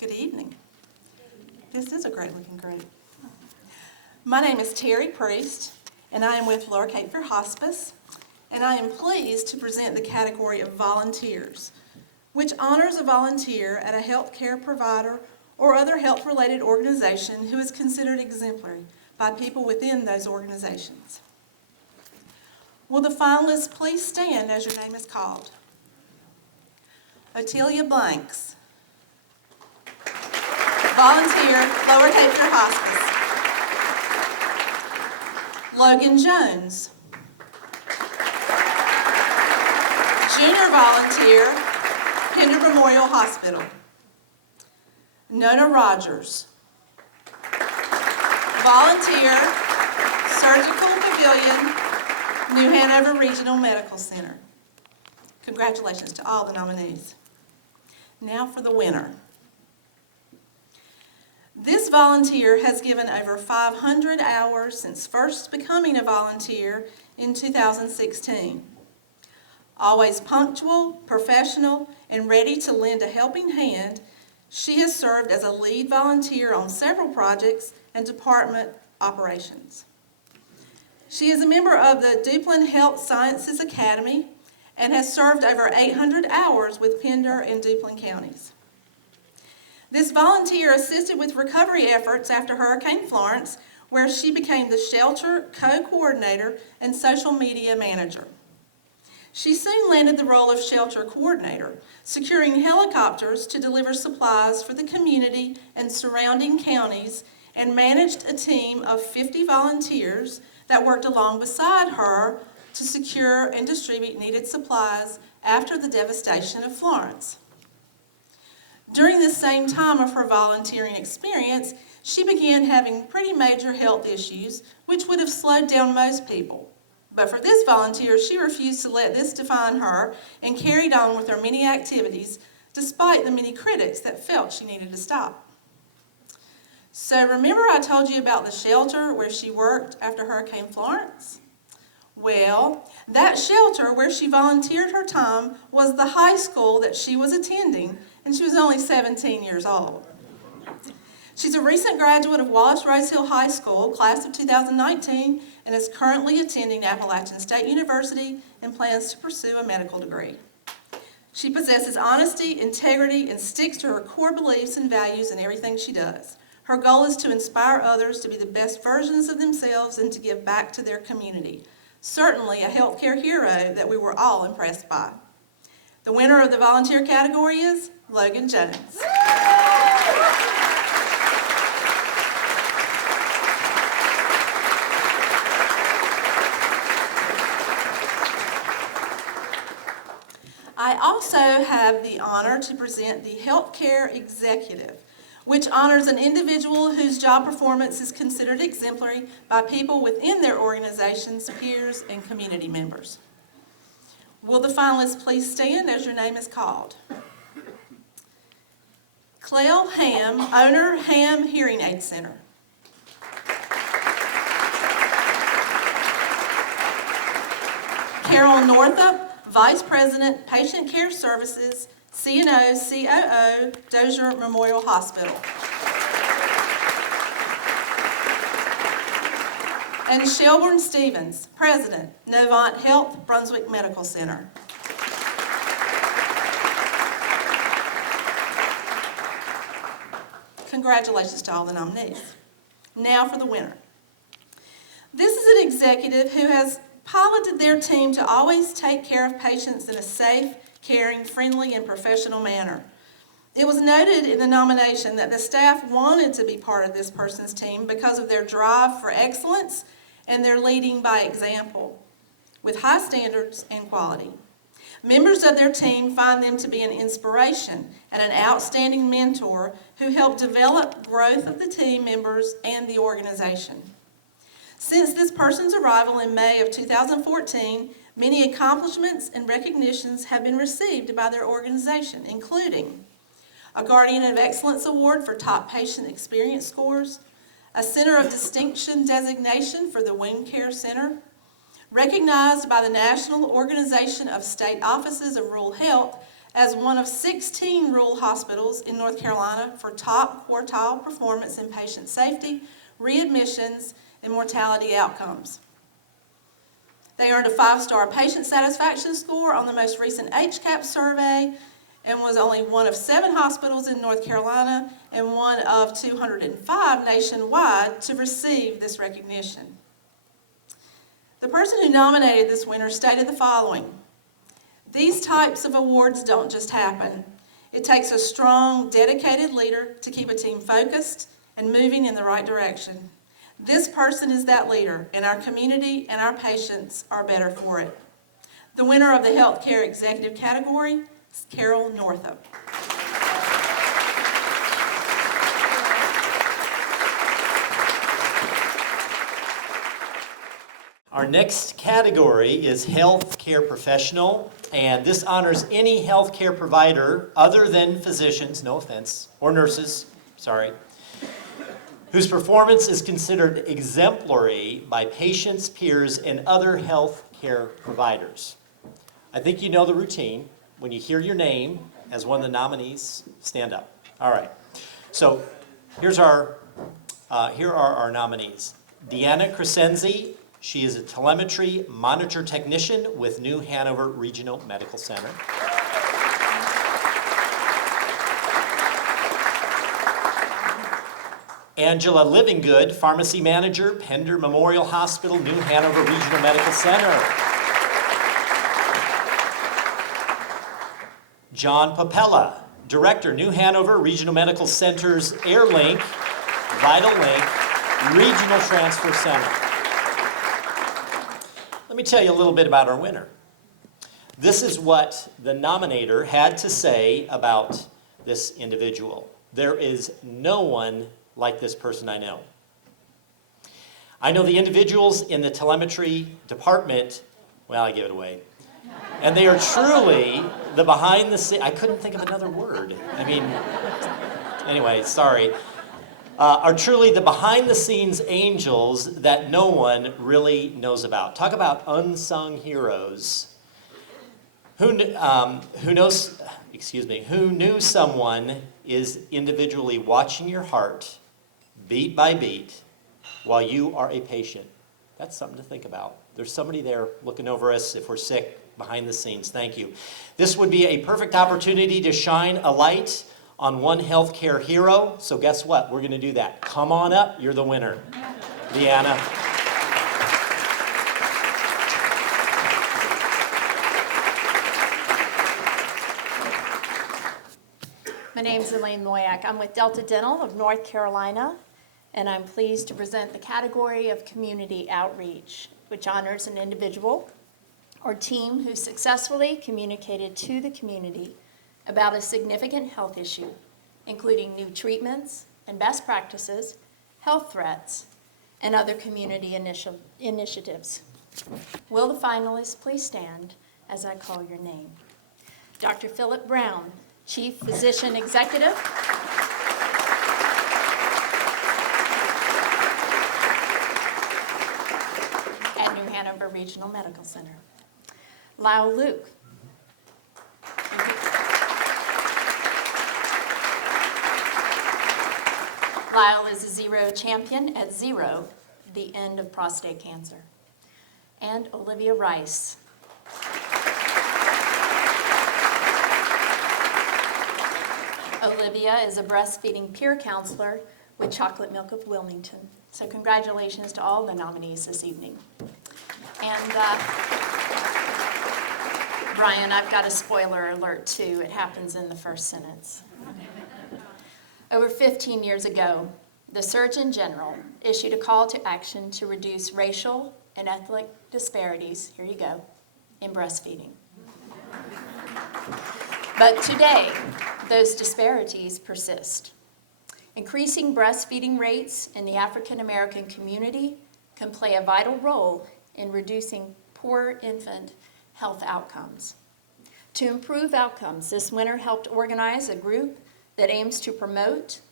Good evening. This is a great-looking group. My name is Terry Priest, and I am with Lower Cape Fear Hospice, and I am pleased to present the category of volunteers, which honors a volunteer at a healthcare provider or other health-related organization who is considered exemplary by people within those organizations. Will the finalists please stand as your name is called? Otelia Blanks, volunteer, Lower Cape Fear Hospice. Logan Jones, junior volunteer, Pender Memorial Hospital. Nona Rogers, volunteer, Surgical Pavilion, New Hanover Regional Medical Center. Congratulations to all the nominees. Now for the winner. This volunteer has given over 500 hours since first becoming a volunteer in 2016. Always punctual, professional, and ready to lend a helping hand, she has served as a lead volunteer on several projects and department operations. She is a member of the Duplin Health Sciences Academy and has served over 800 hours with Pender and Duplin counties. This volunteer assisted with recovery efforts after Hurricane Florence, where she became the shelter co-coordinator and social media manager. She soon landed the role of shelter coordinator, securing helicopters to deliver supplies for the community and surrounding counties, and managed a team of 50 volunteers that worked along beside her to secure and distribute needed supplies after the devastation of Florence. During the same time of her volunteering experience, she began having pretty major health issues, which would have slowed down most people. But for this volunteer, she refused to let this define her and carried on with her many activities, despite the many critics that felt she needed to stop. So remember I told you about the shelter where she worked after Hurricane Florence? Well, that shelter where she volunteered her time was the high school that she was attending, and she was only 17 years old. She's a recent graduate of Wallace Rose Hill High School, class of 2019, and is currently attending Appalachian State University and plans to pursue a medical degree. She possesses honesty, integrity, and sticks to her core beliefs and values in everything she does. Her goal is to inspire others to be the best versions of themselves and to give back to their community. Certainly a healthcare hero that we were all impressed by. The winner of the volunteer category is Logan Jones. I also have the honor to present the Healthcare Executive, which honors an individual whose job performance is considered exemplary by people within their organizations, peers, and community members. Will the finalists please stand as your name is called? Clell Ham, owner, Ham Hearing Aid Center. Carol Northup, Vice President, Patient Care Services, CNO, COO, Dozier Memorial Hospital. And Shelburne Stevens, President, Novant Health, Brunswick Medical Center. Congratulations to all the nominees. Now for the winner. This is an executive who has piloted their team to always take care of patients in a safe, caring, friendly, and professional manner. It was noted in the nomination that the staff wanted to be part of this person's team because of their drive for excellence and their leading by example, with high standards and quality. Members of their team find them to be an inspiration and an outstanding mentor who help develop growth of the team members and the organization. Since this person's arrival in May of 2014, many accomplishments and recognitions have been received by their organization, including a Guardian of Excellence Award for top patient experience scores, a Center of Distinction designation for the Wound Care Center, recognized by the National Organization of State Offices of Rural Health as one of 16 rural hospitals in North Carolina for top quartile performance in patient safety, readmissions, and mortality outcomes. They earned a 5-star patient satisfaction score on the most recent HCAP survey and was only one of 7 hospitals in North Carolina and one of 205 nationwide to receive this recognition. The person who nominated this winner stated the following: "These types of awards don't just happen. It takes a strong, dedicated leader to keep a team focused and moving in the right direction. This person is that leader, and our community and our patients are better for it." The winner of the Healthcare Executive category is Carol Northup. Our next category is healthcare professional, and this honors any healthcare provider other than physicians, no offense, or nurses, sorry, whose performance is considered exemplary by patients, peers, and other healthcare providers. I think you know the routine. When you hear your name as one of the nominees, stand up. All right. So here are our nominees. Deanna Crescenzi. She is a telemetry monitor technician with New Hanover Regional Medical Center. Angela Livingood, pharmacy manager, Pender Memorial Hospital, New Hanover Regional Medical Center. John Papella, director, New Hanover Regional Medical Center's AirLink, VitalLink, Regional Transfer Center. Let me tell you a little bit about our winner. This is what the nominator had to say about this individual. There is no one like this person I know. I know the individuals in the telemetry department, well, I give it away. And they are truly the behind the scenes, I couldn't think of another word. Anyway, sorry. Are truly the behind the scenes angels that no one really knows about. Talk about unsung heroes. Who knew someone is individually watching your heart beat by beat while you are a patient. That's something to think about. There's somebody there looking over us if we're sick behind the scenes. Thank you. This would be a perfect opportunity to shine a light on one healthcare hero. So guess what? We're going to do that. Come on up. You're the winner. Deanna. My name's Elaine Moyak. I'm with Delta Dental of North Carolina, and I'm pleased to present the category of community outreach, which honors an individual or team who successfully communicated to the community about a significant health issue, including new treatments and best practices, health threats, and other community initiatives. Will the finalists please stand as I call your name? Dr. Philip Brown, Chief Physician Executive. At New Hanover Regional Medical Center. Lyle Luke. Lyle is a zero champion at zero, the end of prostate cancer. And Olivia Rice. Olivia is a breastfeeding peer counselor with Chocolate Milk of Wilmington. So congratulations to all the nominees this evening. And Brian, I've got a spoiler alert too. It happens in the first sentence. Over 15 years ago, the Surgeon General issued a call to action to reduce racial and ethnic disparities, here you go, in breastfeeding. But today, those disparities persist. Increasing breastfeeding rates in the African American community can play a vital role in reducing poor infant health outcomes. To improve outcomes, this winter helped organize a group that aims to promote,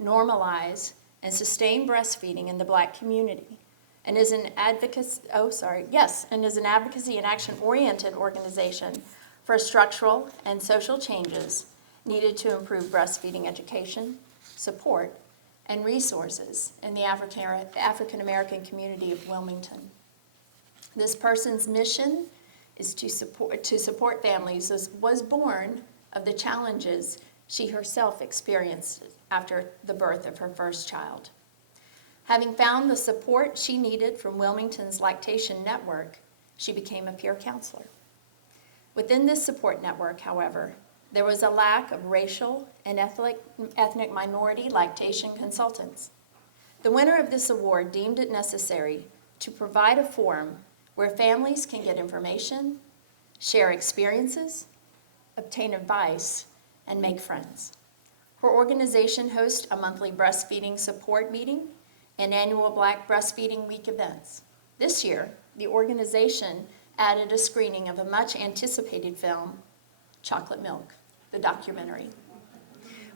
normalize, and sustain breastfeeding in the Black community, and is an advocacy and action-oriented organization for structural and social changes needed to improve breastfeeding education, support, and resources in the African American community of Wilmington. This person's mission is to support families was born of the challenges she herself experienced after the birth of her first child. Having found the support she needed from Wilmington's lactation network, she became a peer counselor. Within this support network, however, there was a lack of racial and ethnic minority lactation consultants. The winner of this award deemed it necessary to provide a forum where families can get information, share experiences, obtain advice, and make friends. Her organization hosts a monthly breastfeeding support meeting and annual Black Breastfeeding Week events. This year, the organization added a screening of a much-anticipated film, Chocolate Milk, the documentary,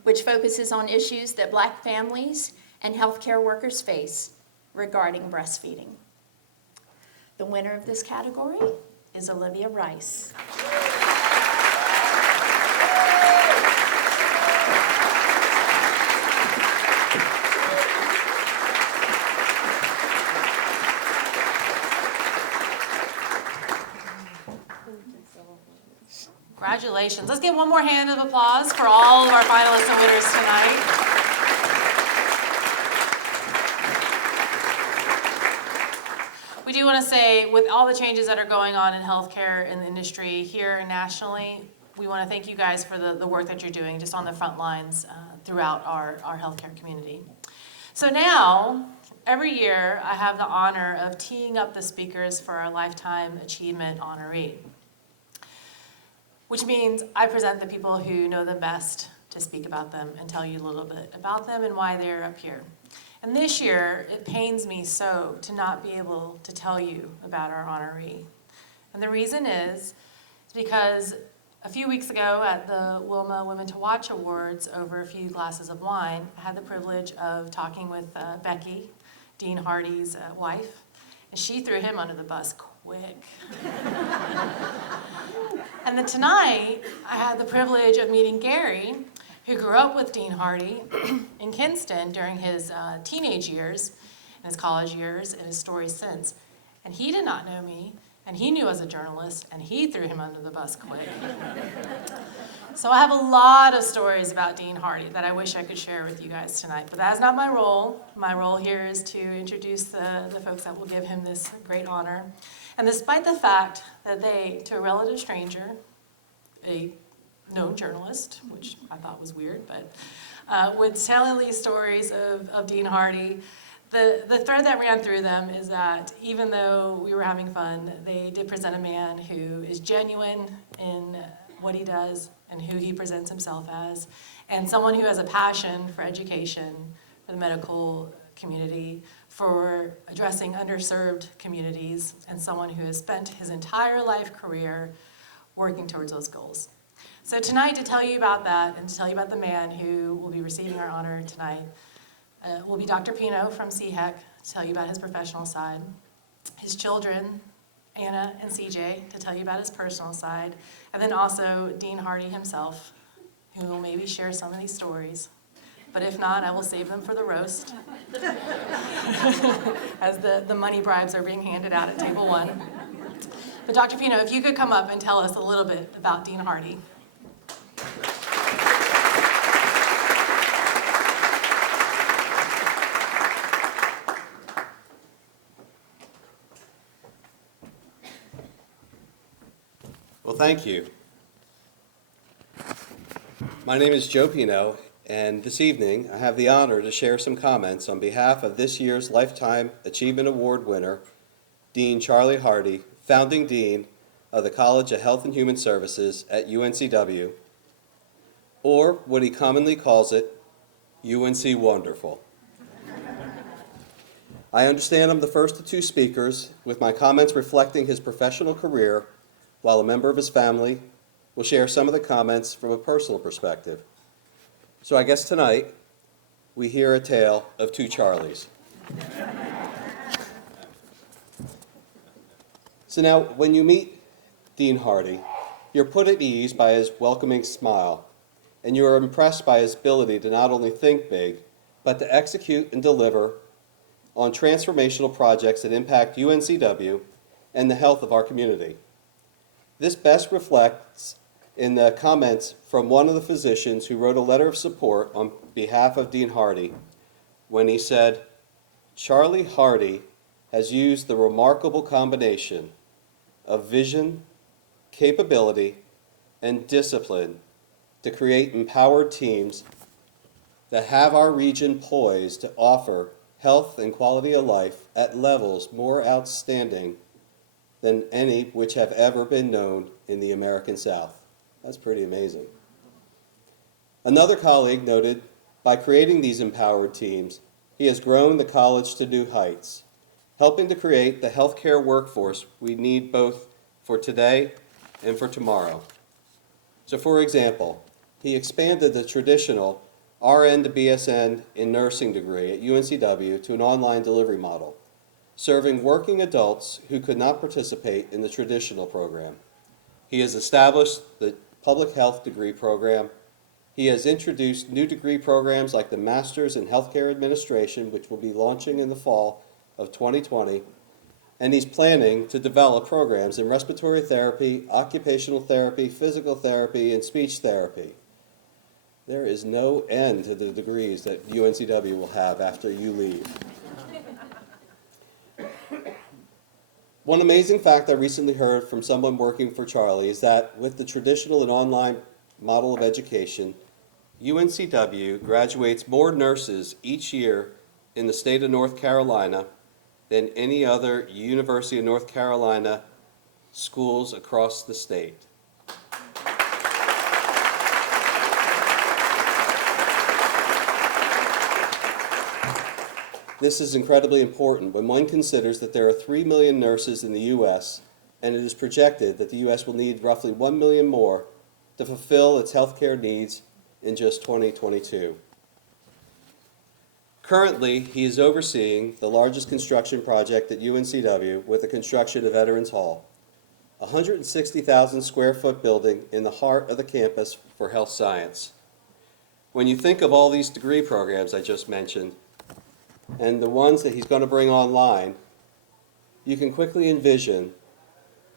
which focuses on issues that Black families and healthcare workers face regarding breastfeeding. The winner of this category is Olivia Rice. Congratulations. Let's give one more hand of applause for all of our finalists and winners tonight. We do want to say, with all the changes that are going on in healthcare in the industry here and nationally, we want to thank you guys for the work that you're doing just on the front lines throughout our healthcare community. So now, every year, I have the honor of teeing up the speakers for our Lifetime Achievement Honoree, which means I present the people who know them best to speak about them and tell you a little bit about them and why they're up here. And this year, it pains me so to not be able to tell you about our honoree. And the reason is because a few weeks ago at the Wilma Women to Watch Awards, over a few glasses of wine, I had the privilege of talking with Becky, Dean Hardy's wife, and she threw him under the bus quick. And then tonight, I had the privilege of meeting Gary, who grew up with Dean Hardy in Kinston during his teenage years, and his college years, and his stories since. And he did not know me, and he knew as a journalist, and he threw him under the bus quick. So I have a lot of stories about Dean Hardy that I wish I could share with you guys tonight, but that's not my role. My role here is to introduce the folks that will give him this great honor. And despite the fact that they, to a relative stranger, a known journalist, which I thought was weird, but would tell these stories of Dean Hardy, the thread that ran through them is that even though we were having fun, they did present a man who is genuine in what he does and who he presents himself as, and someone who has a passion for education, for the medical community, for addressing underserved communities, and someone who has spent his entire life career working towards those goals. So tonight, to tell you about that and to tell you about the man who will be receiving our honor tonight, will be Dr. Pino from CHEC, to tell you about his professional side, his children, Anna and CJ, to tell you about his personal side, and then also Dean Hardy himself, who will maybe share some of these stories. But if not, I will save them for the roast, as the money bribes are being handed out at table one. But Dr. Pino, if you could come up and tell us a little bit about Dean Hardy. Well, thank you. My name is Joe Pino, and this evening I have the honor to share some comments on behalf of this year's Lifetime Achievement Award winner, Dean Charlie Hardy, founding dean of the College of Health and Human Services at UNCW, or what he commonly calls it, UNC Wonderful. I understand I'm the first of two speakers, with my comments reflecting his professional career, while a member of his family will share some of the comments from a personal perspective. So I guess tonight, we hear a tale of two Charlies. So now, when you meet Dean Hardy, You're put at ease by his welcoming smile, and you are impressed by his ability to not only think big, but to execute and deliver on transformational projects that impact UNCW and the health of our community. This best reflects in the comments from one of the physicians who wrote a letter of support on behalf of Dean Hardy when he said, "Charlie Hardy has used the remarkable combination of vision, capability, and discipline to create empowered teams that have our region poised to offer health and quality of life at levels more outstanding than any which have ever been known in the American South." That's pretty amazing. Another colleague noted, by creating these empowered teams, he has grown the college to new heights, helping to create the healthcare workforce we need both for today and for tomorrow. So for example, he expanded the traditional RN to BSN in nursing degree at UNCW to an online delivery model, serving working adults who could not participate in the traditional program. He has established the public health degree program. He has introduced new degree programs like the Master's in Healthcare Administration, which will be launching in the fall of 2020, and he's planning to develop programs in respiratory therapy, occupational therapy, physical therapy, and speech therapy. There is no end to the degrees that UNCW will have after you leave. One amazing fact I recently heard from someone working for Charlie is that with the traditional and online model of education, UNCW graduates more nurses each year in the state of North Carolina than any other University of North Carolina schools across the state. This is incredibly important when one considers that there are 3 million nurses in the U.S., and it is projected that the U.S. will need roughly 1 million more to fulfill its healthcare needs in just 2022. Currently, he is overseeing the largest construction project at UNCW with the construction of Veterans Hall, a 160,000 square foot building in the heart of the campus for health science. When you think of all these degree programs I just mentioned, and the ones that he's going to bring online, you can quickly envision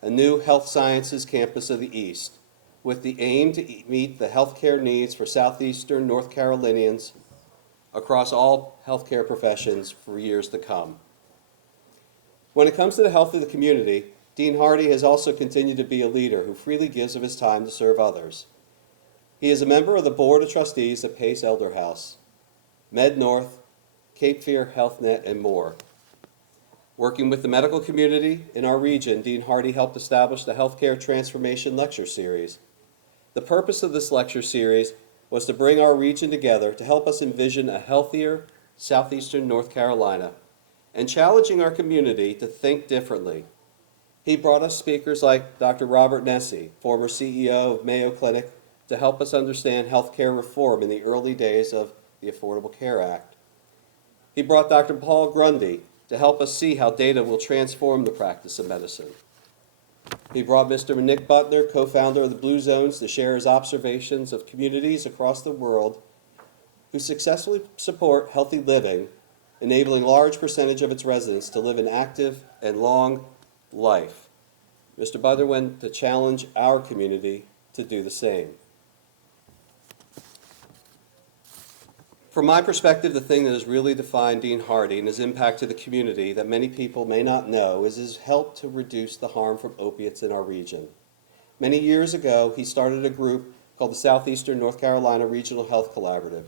a new health sciences campus of the East with the aim to meet the healthcare needs for southeastern North Carolinians across all healthcare professions for years to come. When it comes to the health of the community, Dean Hardy has also continued to be a leader who freely gives of his time to serve others. He is a member of the Board of Trustees of Pace Elder House, Med North, Cape Fear HealthNet, and more. Working with the medical community in our region, Dean Hardy helped establish the Healthcare Transformation Lecture Series. The purpose of this lecture series was to bring our region together to help us envision a healthier southeastern North Carolina and challenging our community to think differently. He brought us speakers like Dr. Robert Nessie, former CEO of Mayo Clinic, to help us understand healthcare reform in the early days of the Affordable Care Act. He brought Dr. Paul Grundy to help us see how data will transform the practice of medicine. He brought Mr. Nick Butler, co-founder of the Blue Zones, to share his observations of communities across the world who successfully support healthy living, enabling a large percentage of its residents to live an active and long life. Mr. Butler went to challenge our community to do the same. From my perspective, the thing that has really defined Dean Hardy and his impact to the community that many people may not know is his help to reduce the harm from opiates in our region. Many years ago, he started a group called the Southeastern North Carolina Regional Health Collaborative.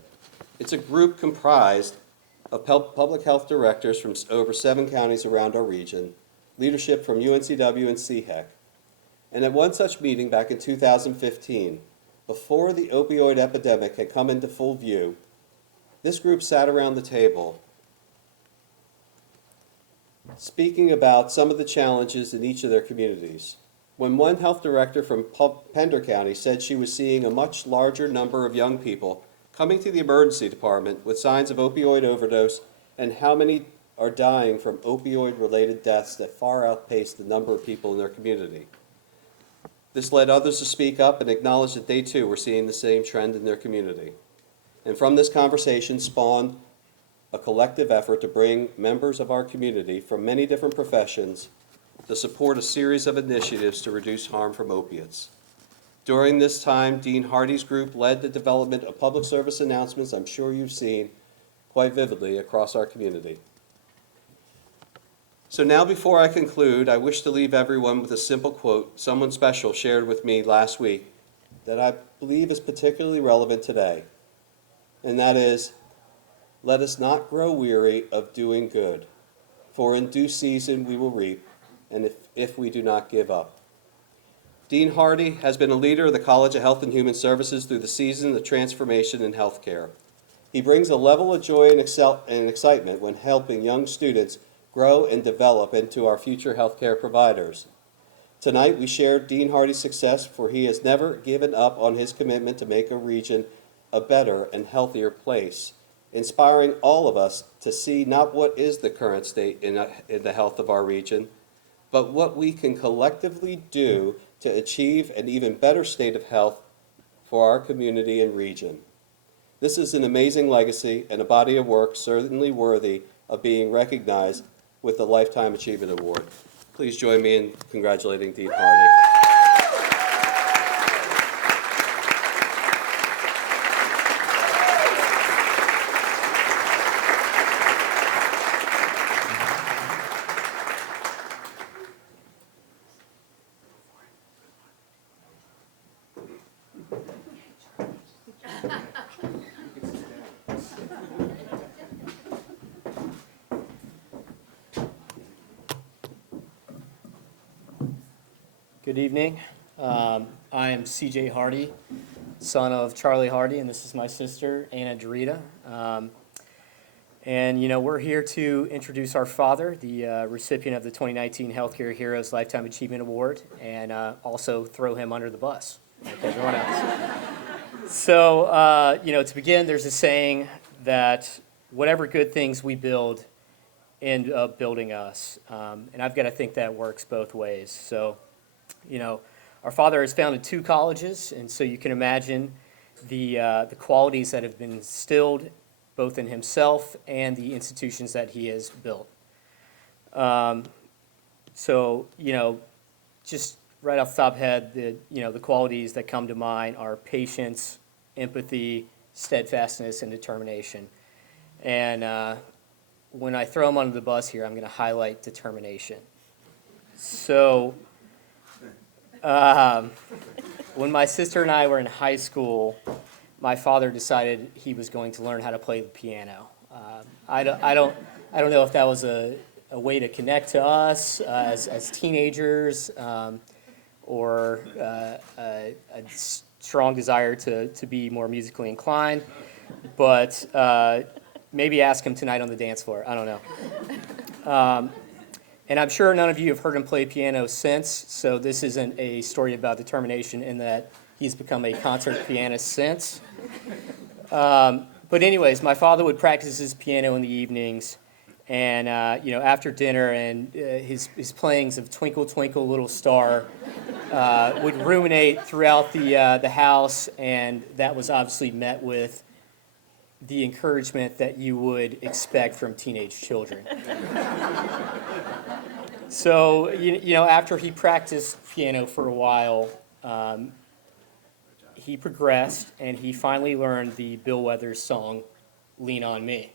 It's a group comprised of public health directors from over 7 counties around our region, leadership from UNCW and CHEC. And at one such meeting back in 2015, before the opioid epidemic had come into full view, this group sat around the table speaking about some of the challenges in each of their communities. When one health director from Pender County said she was seeing a much larger number of young people coming to the emergency department with signs of opioid overdose and how many are dying from opioid-related deaths that far outpace the number of people in their community. This led others to speak up and acknowledge that they too were seeing the same trend in their community. And from this conversation spawned a collective effort to bring members of our community from many different professions to support a series of initiatives to reduce harm from opiates. During this time, Dean Hardy's group led the development of public service announcements I'm sure you've seen quite vividly across our community. So now before I conclude, I wish to leave everyone with a simple quote someone special shared with me last week that I believe is particularly relevant today. And that is, let us not grow weary of doing good, for in due season we will reap, and if we do not give up. Dean Hardy has been a leader of the College of Health and Human Services through the season of transformation in healthcare. He brings a level of joy and excitement when helping young students grow and develop into our future healthcare providers. Tonight we shared Dean Hardy's success, for he has never given up on his commitment to make a region a better and healthier place, inspiring all of us to see not what is the current state in the health of our region, but what we can collectively do to achieve an even better state of health for our community and region. This is an amazing legacy and a body of work certainly worthy of being recognized with the Lifetime Achievement Award. Please join me in congratulating Dean Hardy. Good evening. I am C.J. Hardy, son of Charlie Hardy, and this is my sister, Anna Dorita. We're here to introduce our father, the recipient of the 2019 Healthcare Heroes Lifetime Achievement Award, and also throw him under the bus, like everyone else. So, to begin, there's a saying that whatever good things we build end up building us. And I've got to think that works both ways. So, our father has founded 2 colleges, and so you can imagine the qualities that have been instilled both in himself and the institutions that he has built. Just right off the top of the head, the qualities that come to mind are patience, empathy, steadfastness, and determination. And when I throw him under the bus here, I'm going to highlight determination. So, when my sister and I were in high school, my father decided he was going to learn how to play the piano. I don't know if that was a way to connect to us as teenagers, or a strong desire to be more musically inclined. But maybe ask him tonight on the dance floor. I don't know. And I'm sure none of you have heard him play piano since, so this isn't a story about determination in that he's become a concert pianist since. But anyways, my father would practice his piano in the evenings, and after dinner, and his playings of Twinkle Twinkle Little Star would ruminate throughout the house, and that was obviously met with the encouragement that you would expect from teenage children. So, after he practiced piano for a while, he progressed, and he finally learned the Bill Withers song, Lean on Me.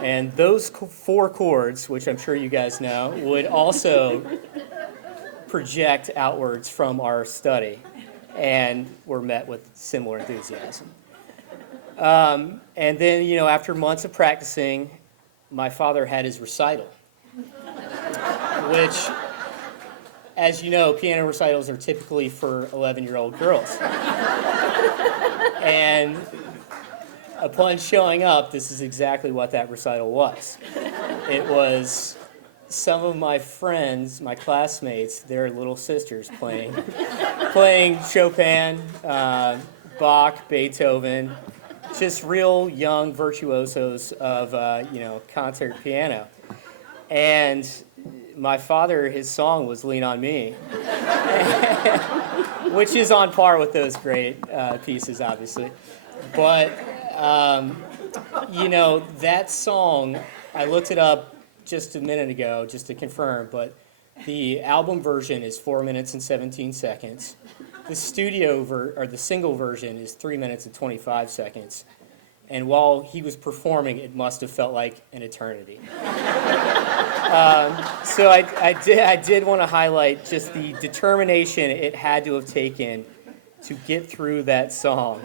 And those 4 chords, which I'm sure you guys know, would also project outwards from our study, and were met with similar enthusiasm. And then, after months of practicing, my father had his recital, which, as you know, piano recitals are typically for 11-year-old girls. And upon showing up, this is exactly what that recital was. It was some of my friends, my classmates, their little sisters playing Chopin, Bach, Beethoven, just real young virtuosos of concert piano. And my father, his song was Lean on Me, which is on par with those great pieces, obviously. But, that song, I looked it up just a minute ago just to confirm, but the album version is 4 minutes and 17 seconds. The the single version is 3 minutes and 25 seconds. And while he was performing, it must have felt like an eternity. So I did want to highlight just the determination it had to have taken to get through that song.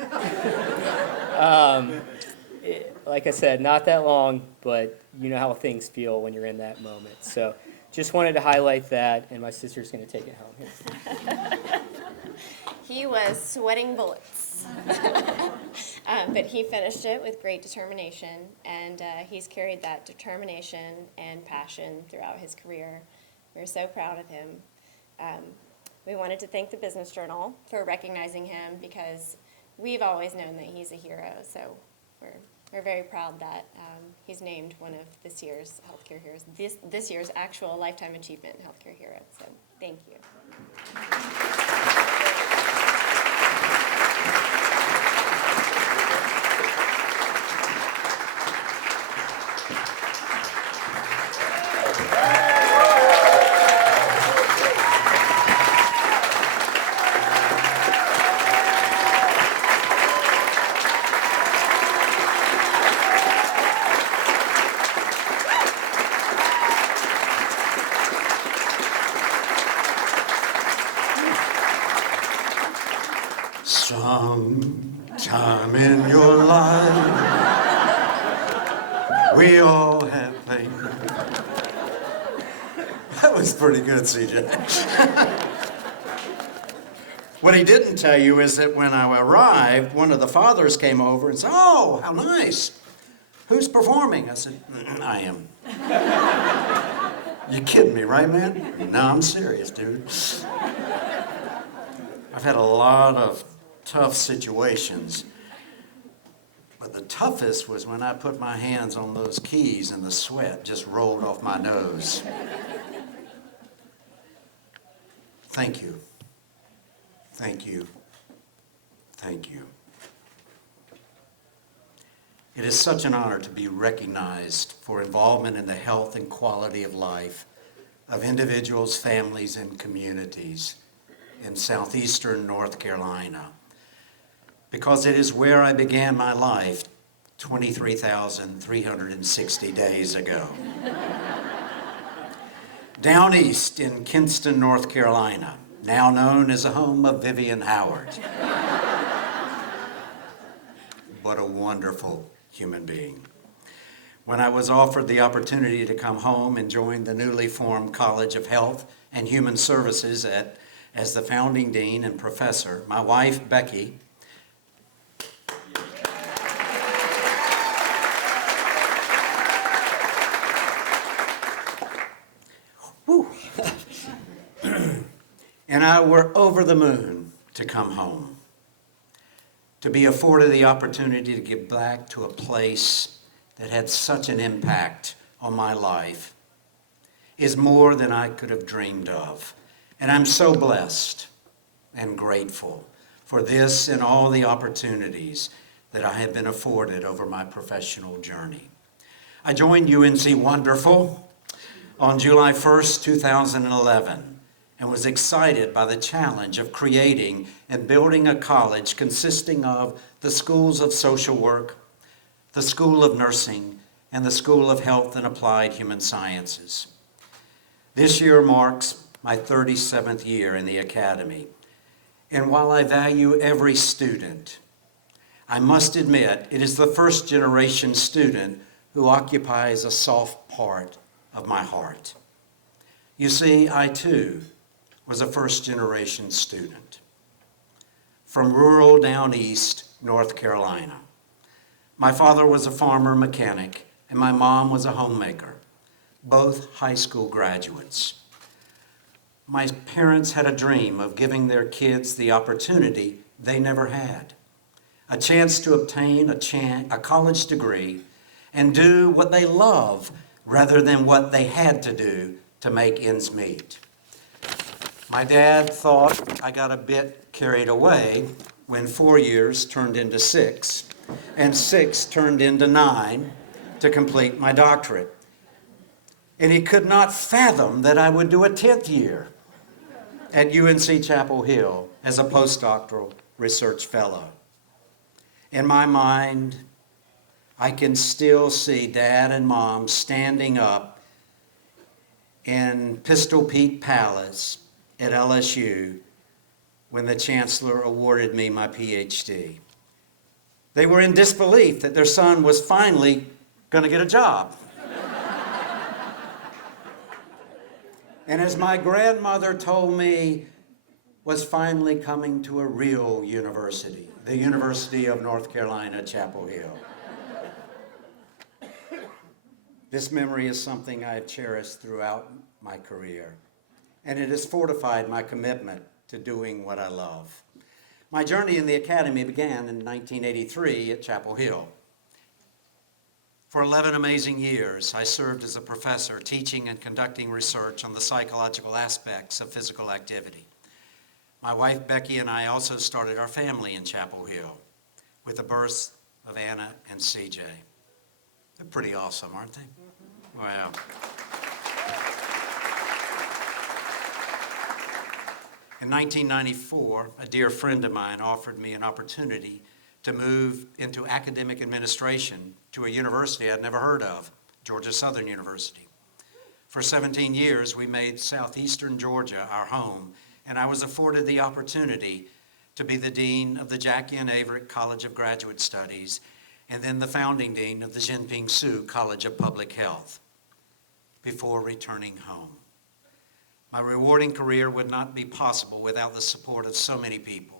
Like I said, not that long, but you know how things feel when you're in that moment. So just wanted to highlight that, and my sister's going to take it home here. He was sweating bullets. But he finished it with great determination, and he's carried that determination and passion throughout his career. We're so proud of him. We wanted to thank the Business Journal for recognizing him because we've always known that he's a hero. So we're very proud that he's named one of this year's healthcare heroes, this year's actual Lifetime Achievement Healthcare Hero. So thank you. Sometime in your life, we all have pain. That was pretty good, CJ. What he didn't tell you is that when I arrived, one of the fathers came over and said, "Oh, how nice. Who's performing?" I said, "I am." You kidding me, right, man? No, I'm serious, dude. I've had a lot of tough situations, but the toughest was when I put my hands on those keys and the sweat just rolled off my nose. Thank you. Thank you. Thank you. It is such an honor to be recognized for involvement in the health and quality of life of individuals, families, and communities in southeastern North Carolina, because it is where I began my life 23,360 days ago. Down east in Kinston, North Carolina, now known as the home of Vivian Howard. What a wonderful human being. When I was offered the opportunity to come home and join the newly formed College of Health and Human Services as the founding dean and professor, my wife, Becky, and I were over the moon to come home, to be afforded the opportunity to give back to a place that had such an impact on my life is more than I could have dreamed of. And I'm so blessed and grateful for this and all the opportunities that I have been afforded over my professional journey. I joined UNC Wonderful on July 1st, 2011, and was excited by the challenge of creating and building a college consisting of the schools of social work, the School of Nursing, and the School of Health and Applied Human Sciences. This year marks my 37th year in the academy, and while I value every student, I must admit it is the first generation student who occupies a soft part of my heart. You see, I too was a first generation student from rural down east North Carolina. My father was a farmer mechanic and my mom was a homemaker, both high school graduates. My parents had a dream of giving their kids the opportunity they never had, a chance to obtain a college degree and do what they love rather than what they had to do to make ends meet. My dad thought I got a bit carried away when 4 years turned into 6, and 6 turned into 9 to complete my doctorate. And he could not fathom that I would do a 10th year at UNC Chapel Hill as a postdoctoral research fellow. In my mind, I can still see Dad and Mom standing up in Pistol Pete Palace at LSU when the chancellor awarded me my PhD. They were in disbelief that their son was finally going to get a job. And as my grandmother told me, was finally coming to a real university, the University of North Carolina, Chapel Hill. This memory is something I have cherished throughout my career, and it has fortified my commitment to doing what I love. My journey in the academy began in 1983 at Chapel Hill. For 11 amazing years, I served as a professor teaching and conducting research on the psychological aspects of physical activity. My wife Becky and I also started our family in Chapel Hill with the births of Anna and CJ. They're pretty awesome, aren't they? Wow. In 1994, a dear friend of mine offered me an opportunity to move into academic administration to a university I'd never heard of, Georgia Southern University. For 17 years, we made southeastern Georgia our home, and I was afforded the opportunity to be the dean of the Jackie and Averitt College of Graduate Studies, and then the founding dean of the Jinping Su College of Public Health, before returning home. My rewarding career would not be possible without the support of so many people.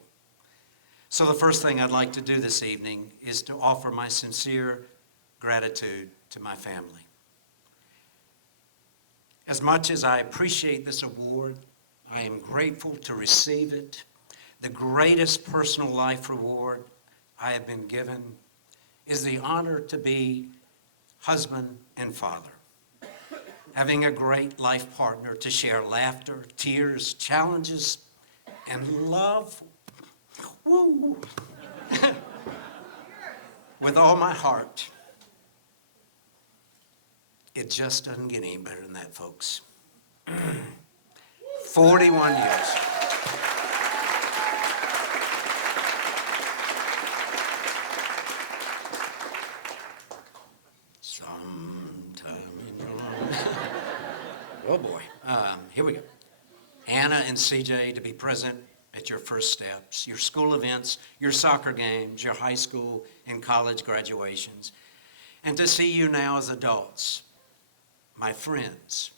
So the first thing I'd like to do this evening is to offer my sincere gratitude to my family. As much as I appreciate this award, I am grateful to receive it. The greatest personal life reward I have been given is the honor to be husband and father. Having a great life partner to share laughter, tears, challenges, and love, woo, with all my heart. It just doesn't get any better than that, folks. 41 years. Oh boy, here we go. Anna and CJ, to be present at your first steps, your school events, your soccer games, your high school and college graduations, and to see you now as adults, my friends,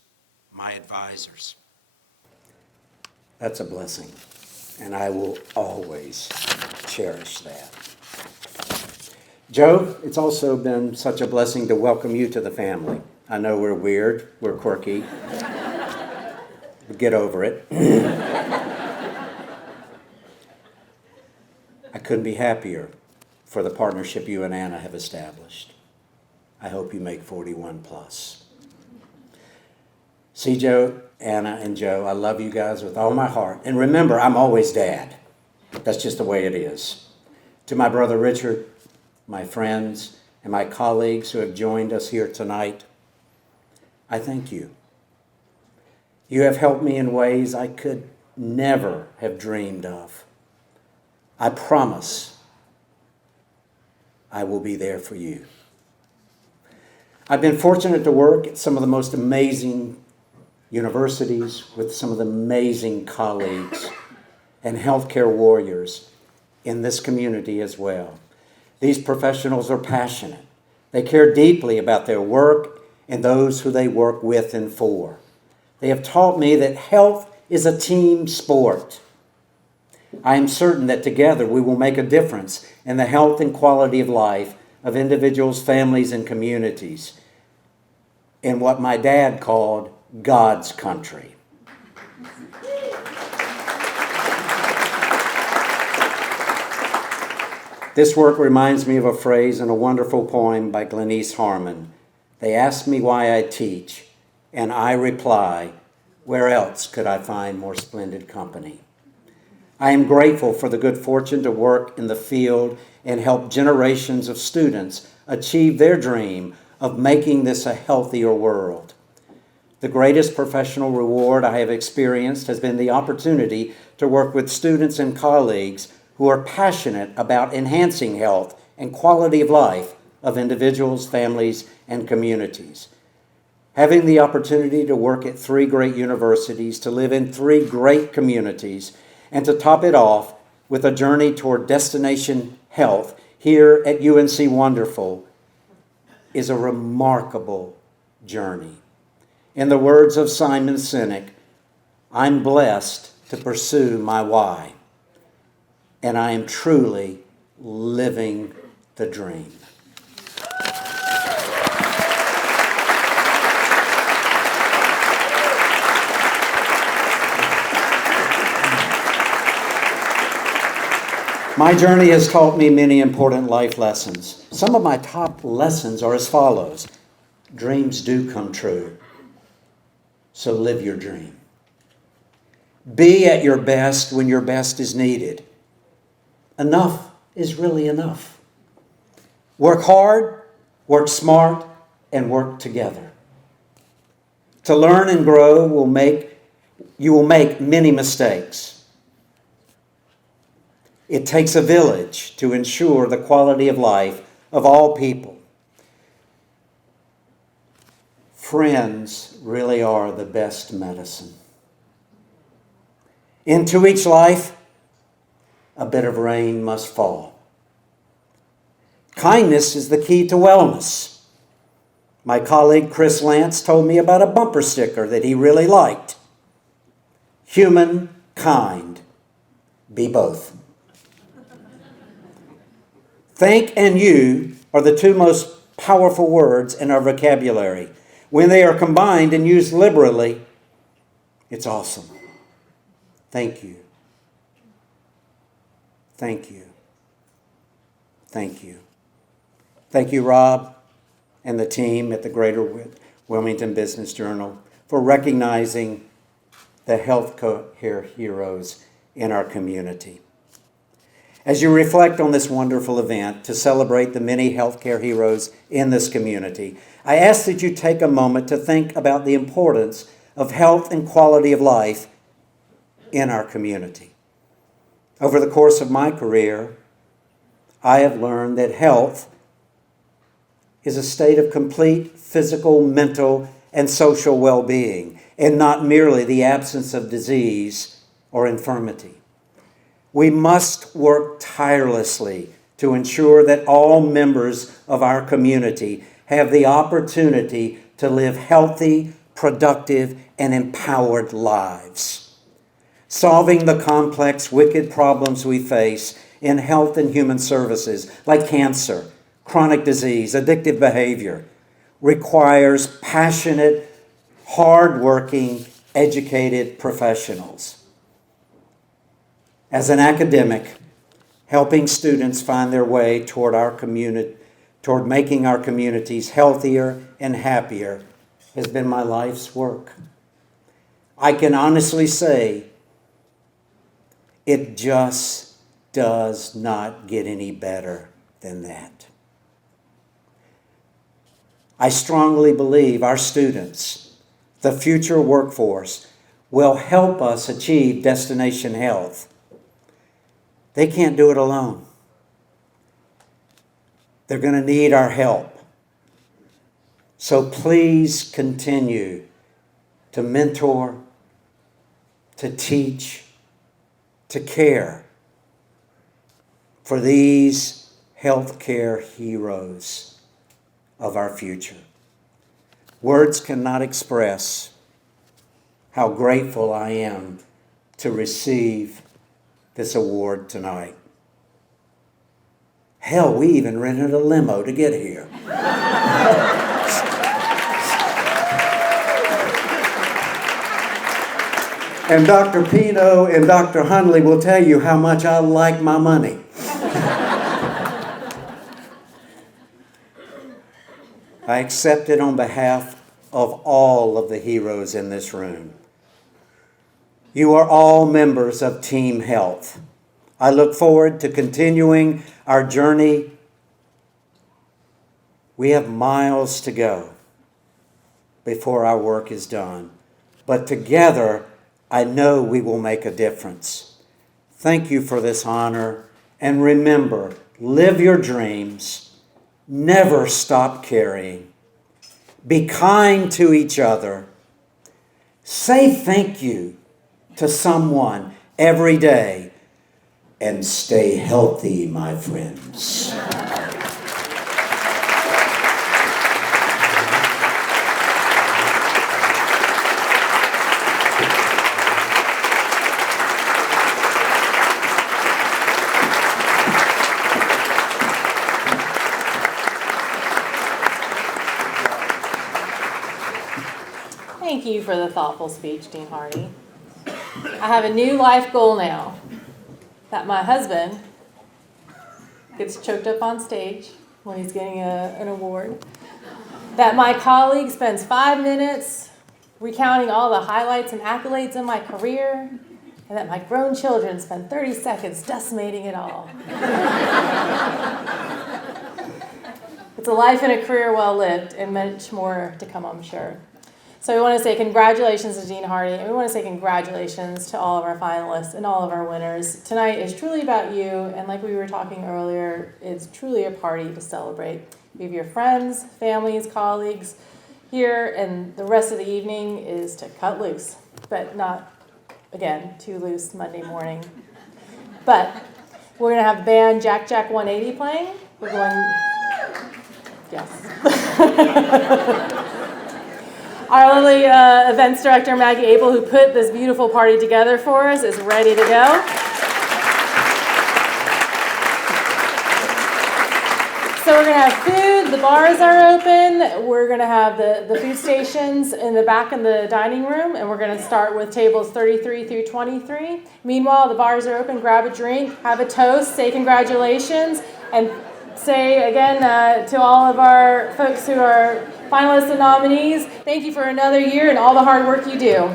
my advisors. That's a blessing, and I will always cherish that. Joe, it's also been such a blessing to welcome you to the family. I know we're weird, we're quirky. Get over it. I couldn't be happier for the partnership you and Anna have established. I hope you make 41 plus. See, Joe, Anna, and Joe, I love you guys with all my heart. And remember, I'm always Dad. That's just the way it is. To my brother Richard, my friends, and my colleagues who have joined us here tonight, I thank you. You have helped me in ways I could never have dreamed of. I promise I will be there for you. I've been fortunate to work at some of the most amazing universities with some of the amazing colleagues and healthcare warriors in this community as well. These professionals are passionate. They care deeply about their work and those who they work with and for. They have taught me that health is a team sport. I am certain that together we will make a difference in the health and quality of life of individuals, families, and communities in what my dad called God's country. This work reminds me of a phrase in a wonderful poem by Glenise Harmon. They ask me why I teach, And I reply, where else could I find more splendid company? I am grateful for the good fortune to work in the field and help generations of students achieve their dream of making this a healthier world. The greatest professional reward I have experienced has been the opportunity to work with students and colleagues who are passionate about enhancing health and quality of life of individuals, families, and communities. Having the opportunity to work at 3 great universities, to live in 3 great communities, and to top it off with a journey toward destination health here at UNC Wonderful is a remarkable journey. In the words of Simon Sinek, I'm blessed to pursue my why, and I am truly living the dream. My journey has taught me many important life lessons. Some of my top lessons are as follows. Dreams do come true, so live your dream. Be at your best when your best is needed. Enough is really enough. Work hard, work smart, and work together. To learn and grow you will make many mistakes. It takes a village to ensure the quality of life of all people. Friends really are the best medicine. Into each life, a bit of rain must fall. Kindness is the key to wellness. My colleague Chris Lance told me about a bumper sticker that he really liked. Human, kind, be both. Thank and you are the 2 most powerful words in our vocabulary. When they are combined and used liberally, it's awesome. Thank you. Thank you. Thank you. Thank you, Rob and the team at the Greater Wilmington Business Journal for recognizing the healthcare heroes in our community. As you reflect on this wonderful event to celebrate the many healthcare heroes in this community, I ask that you take a moment to think about the importance of health and quality of life in our community. Over the course of my career, I have learned that health is a state of complete physical, mental, and social well-being, and not merely the absence of disease or infirmity. We must work tirelessly to ensure that all members of our community have the opportunity to live healthy, productive, and empowered lives. Solving the complex, wicked problems we face in health and human services, like cancer, chronic disease, addictive behavior, requires passionate, hard-working, educated professionals. As an academic, helping students find their way toward making our communities healthier and happier has been my life's work. I can honestly say it just does not get any better than that. I strongly believe our students, the future workforce, will help us achieve destination health. They can't do it alone. They're going to need our help. So please continue to mentor, to teach, to care for these healthcare heroes of our future. Words cannot express how grateful I am to receive this award tonight. Hell, we even rented a limo to get here. And Dr. Pino and Dr. Hundley will tell you how much I like my money. I accept it on behalf of all of the heroes in this room. You are all members of Team Health. I look forward to continuing our journey. We have miles to go before our work is done, but together I know we will make a difference. Thank you for this honor, and remember, live your dreams, never stop caring, be kind to each other, say thank you to someone every day, and stay healthy, my friends. Thank you for the thoughtful speech, Dean Hardy. I have a new life goal now, that my husband gets choked up on stage when he's getting an award, that my colleague spends 5 minutes recounting all the highlights and accolades in my career, and that my grown children spend 30 seconds decimating it all. It's a life and a career well lived, and much more to come, I'm sure. So we want to say congratulations to Dean Hardy, and we want to say congratulations to all of our finalists and all of our winners. Tonight is truly about you, and like we were talking earlier, it's truly a party to celebrate. You have your friends, families, colleagues here, and the rest of the evening is to cut loose, but not, again, too loose Monday morning. But we're going to have the band Jack Jack 180 playing. We're going, yes. Our lovely events director, Maggie Abel, who put this beautiful party together for us, is ready to go. So we're going to have food. The bars are open. We're going to have the food stations in the back in the dining room, and we're going to start with tables 33 through 23. Meanwhile, the bars are open. Grab a drink, have a toast, say congratulations, and say again to all of our folks who are finalists and nominees, thank you for another year and all the hard work you do.